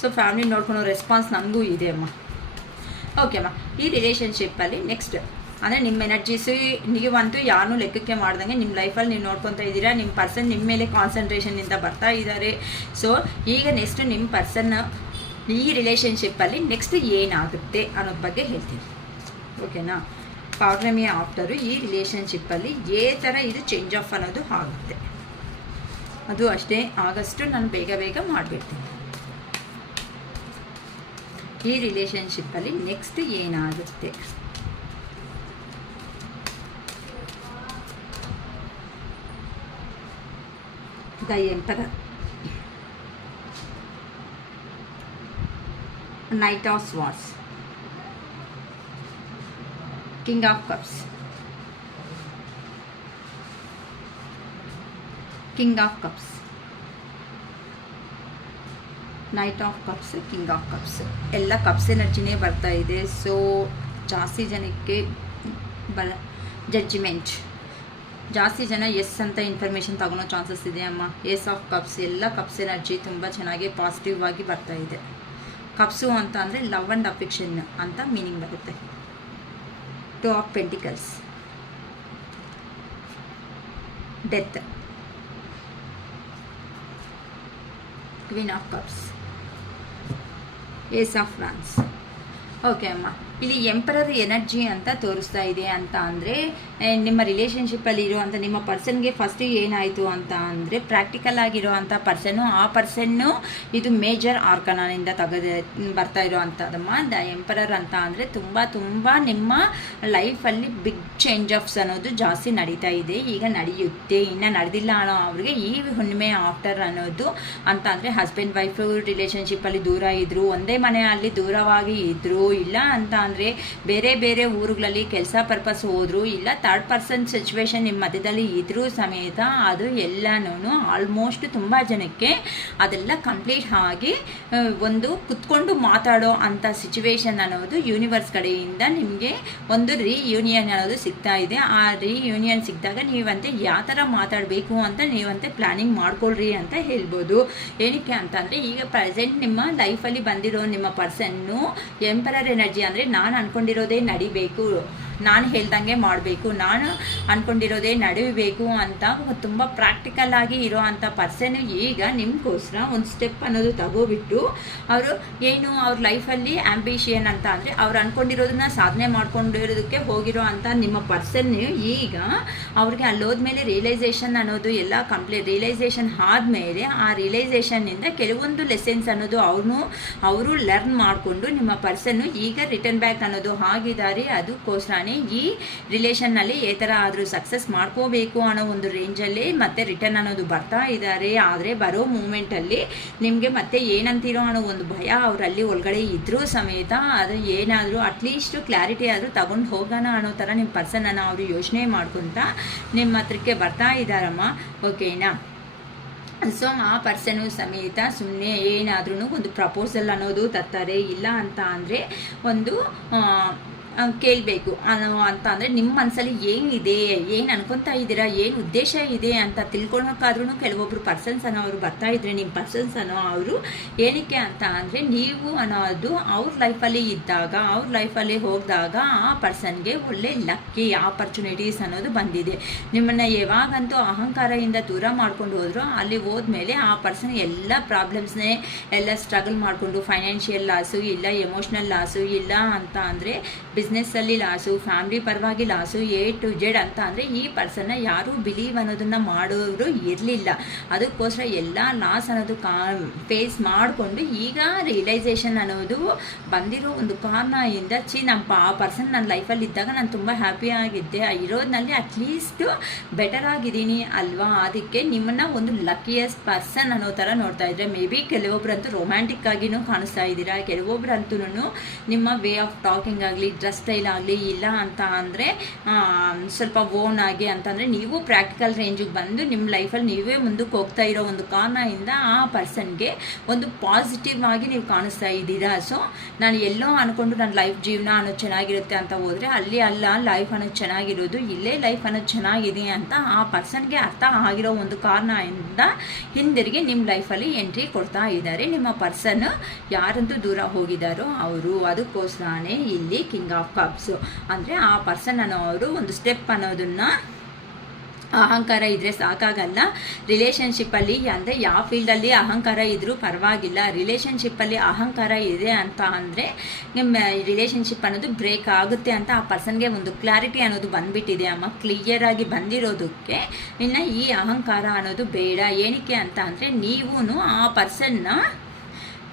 ಸೊ ಫ್ಯಾಮ್ಲಿ ನೋಡ್ಕೊಳೋ ರೆಸ್ಪಾನ್ಸ್ ನನಗೂ ಇದೆ ಅಮ್ಮ. ಓಕೆ ಅಮ್ಮ, ಈ ರಿಲೇಷನ್ಶಿಪ್ಪಲ್ಲಿ ನೆಕ್ಸ್ಟ್ ಅಂದರೆ ನಿಮ್ಮ ಎನರ್ಜೀಸು ನೀವಂತೂ ಯಾರನ್ನೂ ಲೆಕ್ಕಕ್ಕೆ ಮಾಡ್ದಂಗೆ ನಿಮ್ಮ ಲೈಫಲ್ಲಿ ನೀವು ನೋಡ್ಕೊತಾ ಇದ್ದೀರಾ. ನಿಮ್ಮ ಪರ್ಸನ್ ನಿಮ್ಮ ಮೇಲೆ ಕಾನ್ಸಂಟ್ರೇಷನ್ನಿಂದ ಬರ್ತಾ ಇದ್ದಾರೆ. ಸೊ ಈಗ ನೆಕ್ಸ್ಟ್ ನಿಮ್ಮ ಪರ್ಸನ್ ಈ ರಿಲೇಷನ್ಶಿಪ್ಪಲ್ಲಿ ನೆಕ್ಸ್ಟ್ ಏನಾಗುತ್ತೆ ಅನ್ನೋದ್ರ ಬಗ್ಗೆ ಹೇಳ್ತೀನಿ, ಓಕೆನಾ. ಪೌರ್ಣಮಿ ಆಫ್ಟರು ಈ ರಿಲೇಷನ್ಶಿಪ್ಪಲ್ಲಿ ಥರ ಇದು ಚೇಂಜ್ ಆಫ್ ಅನ್ನೋದು ಆಗುತ್ತೆ. ಅದು ಅಷ್ಟೇ ಆಗಷ್ಟು ನಾನು ಬೇಗ ಬೇಗ ಮಾಡಿಬಿಡ್ತೀನಿ. ಈ ರಿಲೇಷನ್ಶಿಪ್ಪಲ್ಲಿ ನೆಕ್ಸ್ಟ್ ಏನಾಗುತ್ತೆ, the emperor, knight of swords, king of cups, king of cups, knight of cups, king of cups, ಎಲ್ಲ ಕಪ್ಸ್ ಎನರ್ಜಿನೇ ಬರ್ತಾ ಇದೆ. ಸೊ ಜಾಸ್ತಿ ಜನಕ್ಕೆ ಜಡ್ಜ್ಮೆಂಟ್, ಜಾಸ್ತಿ ಜನ ಎಸ್ ಅಂತ ಇನ್ಫಾರ್ಮೇಷನ್ ತಗೊಳ್ಳೋ ಚಾನ್ಸಸ್ ಇದೆ ಅಮ್ಮ. ಏಸ್ ಆಫ್ ಕಪ್ಸ್, ಎಲ್ಲ ಕಪ್ಸ್ ಎನರ್ಜಿ ತುಂಬ ಚೆನ್ನಾಗಿ ಪಾಸಿಟಿವ್ ಆಗಿ ಬರ್ತಾ ಇದೆ. ಕಪ್ಸು ಅಂತ ಅಂದರೆ ಲವ್ ಆ್ಯಂಡ್ ಅಫೆಕ್ಷನ್ ಅಂತ ಮೀನಿಂಗ್ ಬರುತ್ತೆ. 2 of Pentacles, Death, Queen of Cups, Ace of Wands. Okay ಅಮ್ಮ, ಇಲ್ಲಿ ಎಂಪರರ್ ಎನರ್ಜಿ ಅಂತ ತೋರಿಸ್ತಾ ಇದೆ ಅಂತ ಅಂದರೆ ನಿಮ್ಮ ರಿಲೇಷನ್ಶಿಪ್ಪಲ್ಲಿ ಇರುವಂಥ ನಿಮ್ಮ ಪರ್ಸನ್ಗೆ ಫಸ್ಟ್ ಏನಾಯಿತು ಅಂತ ಅಂದರೆ ಪ್ರಾಕ್ಟಿಕಲ್ ಆಗಿರೋ ಅಂಥ ಪರ್ಸನ್ನು, ಆ ಪರ್ಸನ್ನು ಇದು ಮೇಜರ್ ಆರ್ಕನಿಂದ ಬರ್ತಾ ಇರೋವಂಥದ್ದಮ್ಮ. ದ ಎಂಪರರ್ ಅಂತ ಅಂದರೆ ತುಂಬ ತುಂಬ ನಿಮ್ಮ ಲೈಫಲ್ಲಿ ಬಿಗ್ ಚೇಂಜ್ ಆಫ್ಸ್ ಅನ್ನೋದು ಜಾಸ್ತಿ ನಡೀತಾ ಇದೆ, ಈಗ ನಡೆಯುತ್ತೆ. ಇನ್ನು ನಡೆದಿಲ್ಲ ಅನ್ನೋ ಅವ್ರಿಗೆ ಈ ಹುಣ್ಣಿಮೆ ಆಫ್ಟರ್ ಅನ್ನೋದು ಅಂತ ಅಂದರೆ ಹಸ್ಬೆಂಡ್ ವೈಫು ರಿಲೇಷನ್ಶಿಪ್ಪಲ್ಲಿ ದೂರ ಇದ್ದರು, ಒಂದೇ ಮನೆಯಲ್ಲಿ ದೂರವಾಗಿ ಇದ್ದರು, ಇಲ್ಲ ಅಂತ ಅಂದರೆ ಬೇರೆ ಬೇರೆ ಊರುಗಳಲ್ಲಿ ಕೆಲಸ ಪರ್ಪಸ್ ಹೋದ್ರು, ಇಲ್ಲ ಥರ್ಡ್ ಪರ್ಸನ್ ಸಿಚುವೇಶನ್ ನಿಮ್ಮ ಮಧ್ಯದಲ್ಲಿ ಇದ್ರೂ ಸಮೇತ ಅದು ಎಲ್ಲನೂ ಆಲ್ಮೋಸ್ಟ್ ತುಂಬ ಜನಕ್ಕೆ ಅದೆಲ್ಲ ಕಂಪ್ಲೀಟ್ ಆಗಿ ಒಂದು ಕುತ್ಕೊಂಡು ಮಾತಾಡೋ ಅಂಥ ಸಿಚುವೇಶನ್ ಅನ್ನೋದು ಯೂನಿವರ್ಸ್ ಕಡೆಯಿಂದ ನಿಮಗೆ ಒಂದು ರಿಯೂನಿಯನ್ ಅನ್ನೋದು ಸಿಗ್ತಾ ಇದೆ. ಆ ರಿಯೂನಿಯನ್ ಸಿಕ್ಕಿದಾಗ ನೀವಂತೆ ಯಾವ ಥರ ಮಾತಾಡಬೇಕು ಅಂತ ನೀವಂತೆ ಪ್ಲ್ಯಾನಿಂಗ್ ಮಾಡ್ಕೊಳ್ರಿ ಅಂತ ಹೇಳ್ಬೋದು. ಏನಕ್ಕೆ ಅಂತಂದರೆ ಈಗ ಪ್ರೆಸೆಂಟ್ ನಿಮ್ಮ ಲೈಫಲ್ಲಿ ಬಂದಿರೋ ನಿಮ್ಮ ಪರ್ಸನ್ನು ಎಂಪರರ್ ಎನರ್ಜಿ ಅಂದರೆ ನಾನು ಅಂದ್ಕೊಂಡಿರೋದೇ ನಡಿಬೇಕು, ನಾನು ಹೇಳ್ದಂಗೆ ಮಾಡಬೇಕು, ನಾನು ಅಂದ್ಕೊಂಡಿರೋದೇ ನಡೀಬೇಕು ಅಂತ ತುಂಬ ಪ್ರಾಕ್ಟಿಕಲ್ ಆಗಿ ಇರೋ ಅಂಥ ಪರ್ಸನ್ ಈಗ ನಿಮಗೋಸ್ಕರ ಒಂದು ಸ್ಟೆಪ್ ಅನ್ನೋದು ತಗೋಬಿಟ್ಟು ಅವರು ಏನು ಅವ್ರ ಲೈಫಲ್ಲಿ ಆ್ಯಂಬಿಷಿಯನ್ ಅಂತ ಅಂದರೆ ಅವ್ರು ಅಂದ್ಕೊಂಡಿರೋದನ್ನ ಸಾಧನೆ ಮಾಡ್ಕೊಂಡಿರೋದಕ್ಕೆ ಹೋಗಿರೋ ಅಂಥ ನಿಮ್ಮ ಪರ್ಸನ್ ಈಗ ಅವ್ರಿಗೆ ಅಲ್ಲೋದ್ಮೇಲೆ ರಿಯಲೈಸೇಷನ್ ಅನ್ನೋದು ಎಲ್ಲ ರಿಯಲೈಸೇಷನ್ ಆದಮೇಲೆ ಆ ರಿಯಲೈಸೇಷನ್ನಿಂದ ಕೆಲವೊಂದು ಲೆಸನ್ಸ್ ಅನ್ನೋದು ಅವರು ಲರ್ನ್ ಮಾಡಿಕೊಂಡು ನಿಮ್ಮ ಪರ್ಸನ್ನು ಈಗ ರಿಟರ್ನ್ ಬ್ಯಾಕ್ ಅನ್ನೋದು ಆಗಿದ್ದಾರೆ. ಅದಕ್ಕೋಸ್ಕರನೇ ಈ ರಿಲೇಷನ್ನಲ್ಲಿ ಈ ಥರ ಆದರೂ ಸಕ್ಸಸ್ ಮಾಡ್ಕೋಬೇಕು ಅನ್ನೋ ಒಂದು ರೇಂಜಲ್ಲಿ ಮತ್ತೆ ರಿಟರ್ನ್ ಅನ್ನೋದು ಬರ್ತಾ ಇದ್ದಾರೆ. ಆದರೆ ಬರೋ ಮೂಮೆಂಟಲ್ಲಿ ನಿಮಗೆ ಮತ್ತೆ ಏನಂತೀರೋ ಅನ್ನೋ ಒಂದು ಭಯ ಅವರಲ್ಲಿ ಒಳಗಡೆ ಇದ್ರೂ ಸಮೇತ ಅದು ಏನಾದರೂ ಅಟ್ಲೀಸ್ಟ್ ಕ್ಲಾರಿಟಿ ಆದರೂ ತಗೊಂಡು ಹೋಗೋಣ ಅನ್ನೋ ಥರ ನಿಮ್ಮ ಪರ್ಸನನ್ನು ಅವರು ಯೋಚನೆ ಮಾಡ್ಕೊತ ನಿಮ್ಮ ಹತ್ರಕ್ಕೆ ಬರ್ತಾ ಇದ್ದಾರಮ್ಮ. ಓಕೆನಾ. ಸೊ ಆ ಪರ್ಸನು ಸಮೇತ ಸುಮ್ಮನೆ ಏನಾದ್ರೂ ಒಂದು ಪ್ರಪೋಸಲ್ ಅನ್ನೋದು ತರ್ತಾರೆ. ಇಲ್ಲ ಅಂತ ಅಂದರೆ ಒಂದು ಕೇಳಬೇಕು ಅಂತ ಅಂದರೆ ನಿಮ್ಮ ಮನಸ್ಸಲ್ಲಿ ಏನಿದೆ, ಏನು ಅನ್ಕೊತಾ ಇದ್ದೀರಾ, ಏನು ಉದ್ದೇಶ ಇದೆ ಅಂತ ತಿಳ್ಕೊಳಕ್ಕಾದ್ರೂ ಕೆಲವೊಬ್ರು ಪರ್ಸನ್ಸ್ ಅನ್ನೋರು ಬರ್ತಾ ಇದ್ರೆ ನಿಮ್ಮ ಪರ್ಸನ್ಸ್ ಅನ್ನೋ ಅವರು ಏನಕ್ಕೆ ಅಂತ ಅಂದರೆ ನೀವು ಅನ್ನೋದು ಅವ್ರ ಲೈಫಲ್ಲಿ ಇದ್ದಾಗ, ಅವ್ರ ಲೈಫಲ್ಲಿ ಹೋಗಿದಾಗ ಆ ಪರ್ಸನ್ಗೆ ಒಳ್ಳೆ ಲಕ್ಕಿ ಆಪರ್ಚುನಿಟೀಸ್ ಅನ್ನೋದು ಬಂದಿದೆ. ನಿಮ್ಮನ್ನು ಯಾವಾಗಂತೂ ಅಹಂಕಾರದಿಂದ ದೂರ ಮಾಡ್ಕೊಂಡು ಹೋದ್ರು ಅಲ್ಲಿ ಹೋದ್ಮೇಲೆ ಆ ಪರ್ಸನ್ ಎಲ್ಲ ಪ್ರಾಬ್ಲಮ್ಸ್ನೇ ಎಲ್ಲ ಸ್ಟ್ರಗಲ್ ಮಾಡಿಕೊಂಡು ಫೈನಾನ್ಷಿಯಲ್ ಲಾಸು, ಇಲ್ಲ ಎಮೋಷ್ನಲ್ ಲಾಸು, ಇಲ್ಲ ಅಂತ ಅಂದರೆ ಬಿಸ್ನೆಸ್ಸಲ್ಲಿ ಲಾಸು, ಫ್ಯಾಮಿಲಿ ಪರವಾಗಿ ಲಾಸು, A to Z ಅಂತ ಅಂದರೆ ಈ ಪರ್ಸನ್ನ ಯಾರೂ ಬಿಲೀವ್ ಅನ್ನೋದನ್ನು ಮಾಡೋರು ಇರಲಿಲ್ಲ. ಅದಕ್ಕೋಸ್ಕರ ಎಲ್ಲ ಲಾಸ್ ಅನ್ನೋದು ಫೇಸ್ ಮಾಡಿಕೊಂಡು ಈಗ ರಿಯಲೈಸೇಷನ್ ಅನ್ನೋದು ಬಂದಿರೋ ಒಂದು ಕಾರಣದಿಂದ ಆ ಪರ್ಸನ್ ನನ್ನ ಲೈಫಲ್ಲಿ ಇದ್ದಾಗ ನಾನು ತುಂಬ ಹ್ಯಾಪಿಯಾಗಿದ್ದೆ, ಇರೋದ್ರಲ್ಲಿ ಅಟ್ಲೀಸ್ಟ್ ಬೆಟರ್ ಆಗಿದ್ದೀನಿ ಅಲ್ವಾ, ಅದಕ್ಕೆ ನಿಮ್ಮನ್ನು ಒಂದು ಲಕ್ಕಿಯಸ್ಟ್ ಪರ್ಸನ್ ಅನ್ನೋ ಥರ ನೋಡ್ತಾ ಇದ್ರೆ. ಮೇ ಬಿ ಕೆಲವೊಬ್ಬರಂತೂ ರೊಮ್ಯಾಂಟಿಕ್ ಆಗಿನೂ ಕಾಣಿಸ್ತಾ ಇದ್ದೀರಾ, ಕೆಲವೊಬ್ಬರಂತೂ ನಿಮ್ಮ ವೇ ಆಫ್ ಟಾಕಿಂಗ್ ಆಗಲಿ, ಡ್ರೆಸ್ ಸ್ಟೈಲ್ ಆಗಲಿ, ಇಲ್ಲ ಅಂತ ಅಂದರೆ ಸ್ವಲ್ಪ ಓನ್ ಆಗಿ ಅಂತಂದರೆ ನೀವು ಪ್ರಾಕ್ಟಿಕಲ್ ರೇಂಜಿಗೆ ಬಂದು ನಿಮ್ಮ ಲೈಫಲ್ಲಿ ನೀವೇ ಮುಂದಕ್ಕೆ ಹೋಗ್ತಾ ಇರೋ ಒಂದು ಕಾರಣದಿಂದ ಆ ಪರ್ಸನ್ಗೆ ಒಂದು ಪಾಸಿಟಿವ್ ಆಗಿ ನೀವು ಕಾಣಿಸ್ತಾ ಇದ್ದೀರಾ. ಸೊ ನಾನು ಎಲ್ಲೋ ಅಂದ್ಕೊಂಡು ನನ್ನ ಲೈಫ್ ಜೀವನ ಅನ್ನೋದು ಚೆನ್ನಾಗಿರುತ್ತೆ ಅಂತ ಹೋದರೆ ಅಲ್ಲಿ ಅಲ್ಲ, ಲೈಫ್ ಅನ್ನೋದು ಚೆನ್ನಾಗಿರೋದು ಇಲ್ಲೇ ಲೈಫ್ ಅನ್ನೋದು ಚೆನ್ನಾಗಿದೆ ಅಂತ ಆ ಪರ್ಸನ್ಗೆ ಅರ್ಥ ಆಗಿರೋ ಒಂದು ಕಾರಣದಿಂದ ಹಿಂದಿರುಗಿ ನಿಮ್ಮ ಲೈಫಲ್ಲಿ ಎಂಟ್ರಿ ಕೊಡ್ತಾ ಇದ್ದಾರೆ ನಿಮ್ಮ ಪರ್ಸನ್. ಯಾರಂತೂ ದೂರ ಹೋಗಿದ್ದಾರೋ ಅವರು. ಅದಕ್ಕೋಸ್ಕರನೇ ಇಲ್ಲಿ ಕಿಂಗ್ ಆಫ್ ಕಪ್ಸು ಅಂದರೆ ಆ ಪರ್ಸನ್ ಅನ್ನೋರು ಒಂದು ಸ್ಟೆಪ್ ಅನ್ನೋದನ್ನು ಅಹಂಕಾರ ಇದ್ದರೆ ಸಾಕಾಗಲ್ಲ. ರಿಲೇಷನ್ಶಿಪ್ಪಲ್ಲಿ ಅಂದರೆ ಯಾವ ಫೀಲ್ಡಲ್ಲಿ ಅಹಂಕಾರ ಇದ್ದರೂ ಪರವಾಗಿಲ್ಲ, ರಿಲೇಷನ್ಶಿಪ್ಪಲ್ಲಿ ಅಹಂಕಾರ ಇದೆ ಅಂತ ಅಂದರೆ ನಿಮ್ಮ ರಿಲೇಷನ್ಶಿಪ್ ಅನ್ನೋದು ಬ್ರೇಕ್ ಆಗುತ್ತೆ ಅಂತ ಆ ಪರ್ಸನ್ಗೆ ಒಂದು ಕ್ಲಾರಿಟಿ ಅನ್ನೋದು ಬಂದುಬಿಟ್ಟಿದೆ ಅಮ್ಮ. ಕ್ಲಿಯರಾಗಿ ಬಂದಿರೋದಕ್ಕೆ ಇನ್ನು ಈ ಅಹಂಕಾರ ಅನ್ನೋದು ಬೇಡ. ಏನಕ್ಕೆ ಅಂತ ಅಂದರೆ ನೀವು ಆ ಪರ್ಸನ್ನ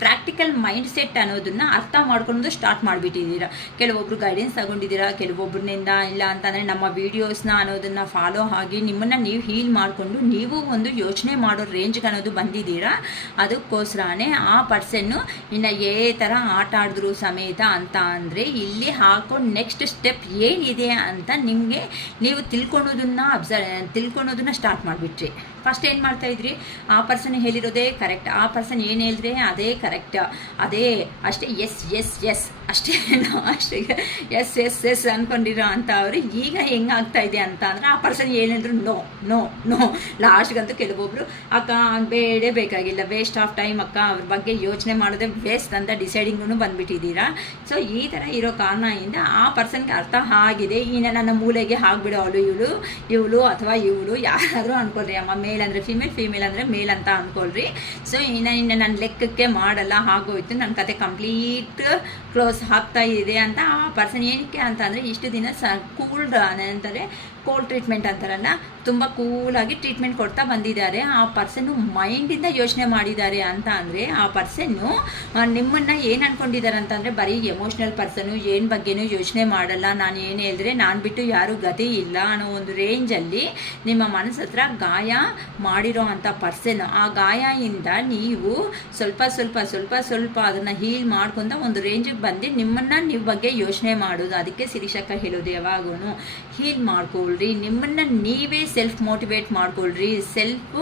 ಪ್ರಾಕ್ಟಿಕಲ್ ಮೈಂಡ್ ಸೆಟ್ ಅನ್ನೋದನ್ನು ಅರ್ಥ ಮಾಡ್ಕೊಂಡು ಸ್ಟಾರ್ಟ್ ಮಾಡಿಬಿಟ್ಟಿದ್ದೀರಾ. ಕೆಲವೊಬ್ರು ಗೈಡೆನ್ಸ್ ತಗೊಂಡಿದ್ದೀರಾ, ಕೆಲವೊಬ್ಬರಿಂದ ಇಲ್ಲ ಅಂತಂದರೆ ನಮ್ಮ ವೀಡಿಯೋಸ್ನ ಅನ್ನೋದನ್ನು ಫಾಲೋ ಆಗಿ ನಿಮ್ಮನ್ನು ನೀವು ಹೀಲ್ ಮಾಡಿಕೊಂಡು ನೀವು ಒಂದು ಯೋಚನೆ ಮಾಡೋ ರೇಂಜ್ಗೆ ಅನ್ನೋದು ಬಂದಿದ್ದೀರಾ. ಅದಕ್ಕೋಸ್ಕರನೇ ಆ ಪರ್ಸನ್ನು ಇನ್ನು ಥರ ಆಟ ಆಡಿದ್ರು ಸಮೇತ ಅಂತ ಅಂದರೆ ಇಲ್ಲಿ ಹಾಕೊಂಡು ನೆಕ್ಸ್ಟ್ ಸ್ಟೆಪ್ ಏನಿದೆ ಅಂತ ನಿಮಗೆ ನೀವು ತಿಳ್ಕೊಳೋದನ್ನ ಸ್ಟಾರ್ಟ್ ಮಾಡಿಬಿಟ್ರಿ. ಫಸ್ಟ್ ಏನು ಮಾಡ್ತಾಯಿದ್ರಿ, ಆ ಪರ್ಸನ್ ಹೇಳಿರೋದೇ ಕರೆಕ್ಟ್, ಆ ಪರ್ಸನ್ ಏನು ಹೇಳಿದ್ರೆ ಅದೇ ಕರೆಕ್ಟ್, ಅದೇ ಅಷ್ಟೇ ಎಸ್ ಎಸ್ ಎಸ್ ಅಷ್ಟೇ ಎಸ್ ಎಸ್ ಎಸ್ ಅಂದ್ಕೊಂಡಿರೋ ಅಂತ ಅವರು ಈಗ ಹೆಂಗಾಗ್ತಾ ಇದೆ ಅಂತ ಅಂದರೆ ಆ ಪರ್ಸನ್ ಏನಿದ್ರು ನೋ ನೋ ನೋ ಲಾಸ್ಟ್ಗಂತೂ ಕೆಲವೊಬ್ಬರು ಅಕ್ಕ ಬೇಡೇ ಬೇಕಾಗಿಲ್ಲ, ವೇಸ್ಟ್ ಆಫ್ ಟೈಮ್ ಅಕ್ಕ, ಅವ್ರ ಬಗ್ಗೆ ಯೋಚನೆ ಮಾಡೋದೇ ವೇಸ್ಟ್ ಅಂತ ಡಿಸೈಡಿಂಗೂ ಬಂದುಬಿಟ್ಟಿದ್ದೀರಾ. ಸೊ ಈ ಥರ ಇರೋ ಕಾರಣದಿಂದ ಆ ಪರ್ಸನ್ಗೆ ಅರ್ಥ ಆಗಿದೆ, ಇನ್ನು ನನ್ನ ಮೂಲೆಗೆ ಹಾಕ್ಬಿಡೋ ಇವಳು ಅಥವಾ ಇವಳು ಯಾರಾದರೂ ಅಂದ್ಕೊಳ್ರಿ ಅಮ್ಮ. ಮೇಲ್ ಅಂದರೆ ಫಿಮೇಲ್, ಫಿಮೇಲ್ ಅಂದರೆ ಮೇಲ್ ಅಂತ ಅಂದ್ಕೊಳ್ರಿ. ಸೊ ಇನ್ನು ನನ್ನ ಲೆಕ್ಕಕ್ಕೆ ಮಾಡಲ್ಲ, ಆಗೋಯ್ತು, ನನ್ನ ಕತೆ ಕಂಪ್ಲೀಟ್ ಕ್ಲೋಸ್ ಆಗ್ತಾ ಇದೆ ಅಂತ ಆ ಪರ್ಸನ್. ಏನಕ್ಕೆ ಅಂತ ಅಂದರೆ ಇಷ್ಟು ದಿನ ಕೂಲ್ಡ್ ಅಂತಾರೆ, ಕೋಲ್ಡ್ ಟ್ರೀಟ್ಮೆಂಟ್ ಅಂತಾರಲ್ಲ, ತುಂಬ ಕೂಲಾಗಿ ಟ್ರೀಟ್ಮೆಂಟ್ ಕೊಡ್ತಾ ಬಂದಿದ್ದಾರೆ. ಆ ಪರ್ಸನ್ನು ಮೈಂಡಿಂದ ಯೋಚನೆ ಮಾಡಿದ್ದಾರೆ ಅಂತ ಅಂದರೆ ಆ ಪರ್ಸನ್ನು ನಿಮ್ಮನ್ನು ಏನು ಅಂದ್ಕೊಂಡಿದ್ದಾರೆ ಅಂತಂದರೆ ಬರೀ ಎಮೋಷ್ನಲ್ ಪರ್ಸನ್ನು, ಏನು ಬಗ್ಗೆನೂ ಯೋಚನೆ ಮಾಡಲ್ಲ, ನಾನು ಏನು ಹೇಳಿದ್ರೆ ನಾನು ಬಿಟ್ಟು ಯಾರೂ ಗತಿ ಇಲ್ಲ ಅನ್ನೋ ಒಂದು ರೇಂಜಲ್ಲಿ ನಿಮ್ಮ ಮನಸ್ಸು ಹತ್ರ ಗಾಯ ಮಾಡಿರೋ ಅಂಥ ಪರ್ಸನ್. ಆ ಗಾಯದಿಂದ ನೀವು ಸ್ವಲ್ಪ ಸ್ವಲ್ಪ ಸ್ವಲ್ಪ ಸ್ವಲ್ಪ ಅದನ್ನು ಹೀಲ್ ಮಾಡ್ಕೊಂಡ ಒಂದು ರೇಂಜಿಗೆ ಬಂದು ನಿಮ್ಮನ್ನು ಬಗ್ಗೆ ಯೋಚನೆ ಮಾಡೋದು. ಅದಕ್ಕೆ ಶಿರೀಷಕ್ಕ ಹೇಳೋದು ಯಾವಾಗೂ ಹೀಲ್ ಮಾಡ್ಕೊಳ್ರಿ, ನಿಮ್ಮನ್ನು ನೀವೇ ಸೆಲ್ಫ್ ಮೋಟಿವೇಟ್ ಮಾಡ್ಕೊಳ್ರಿ, ಸೆಲ್ಫ್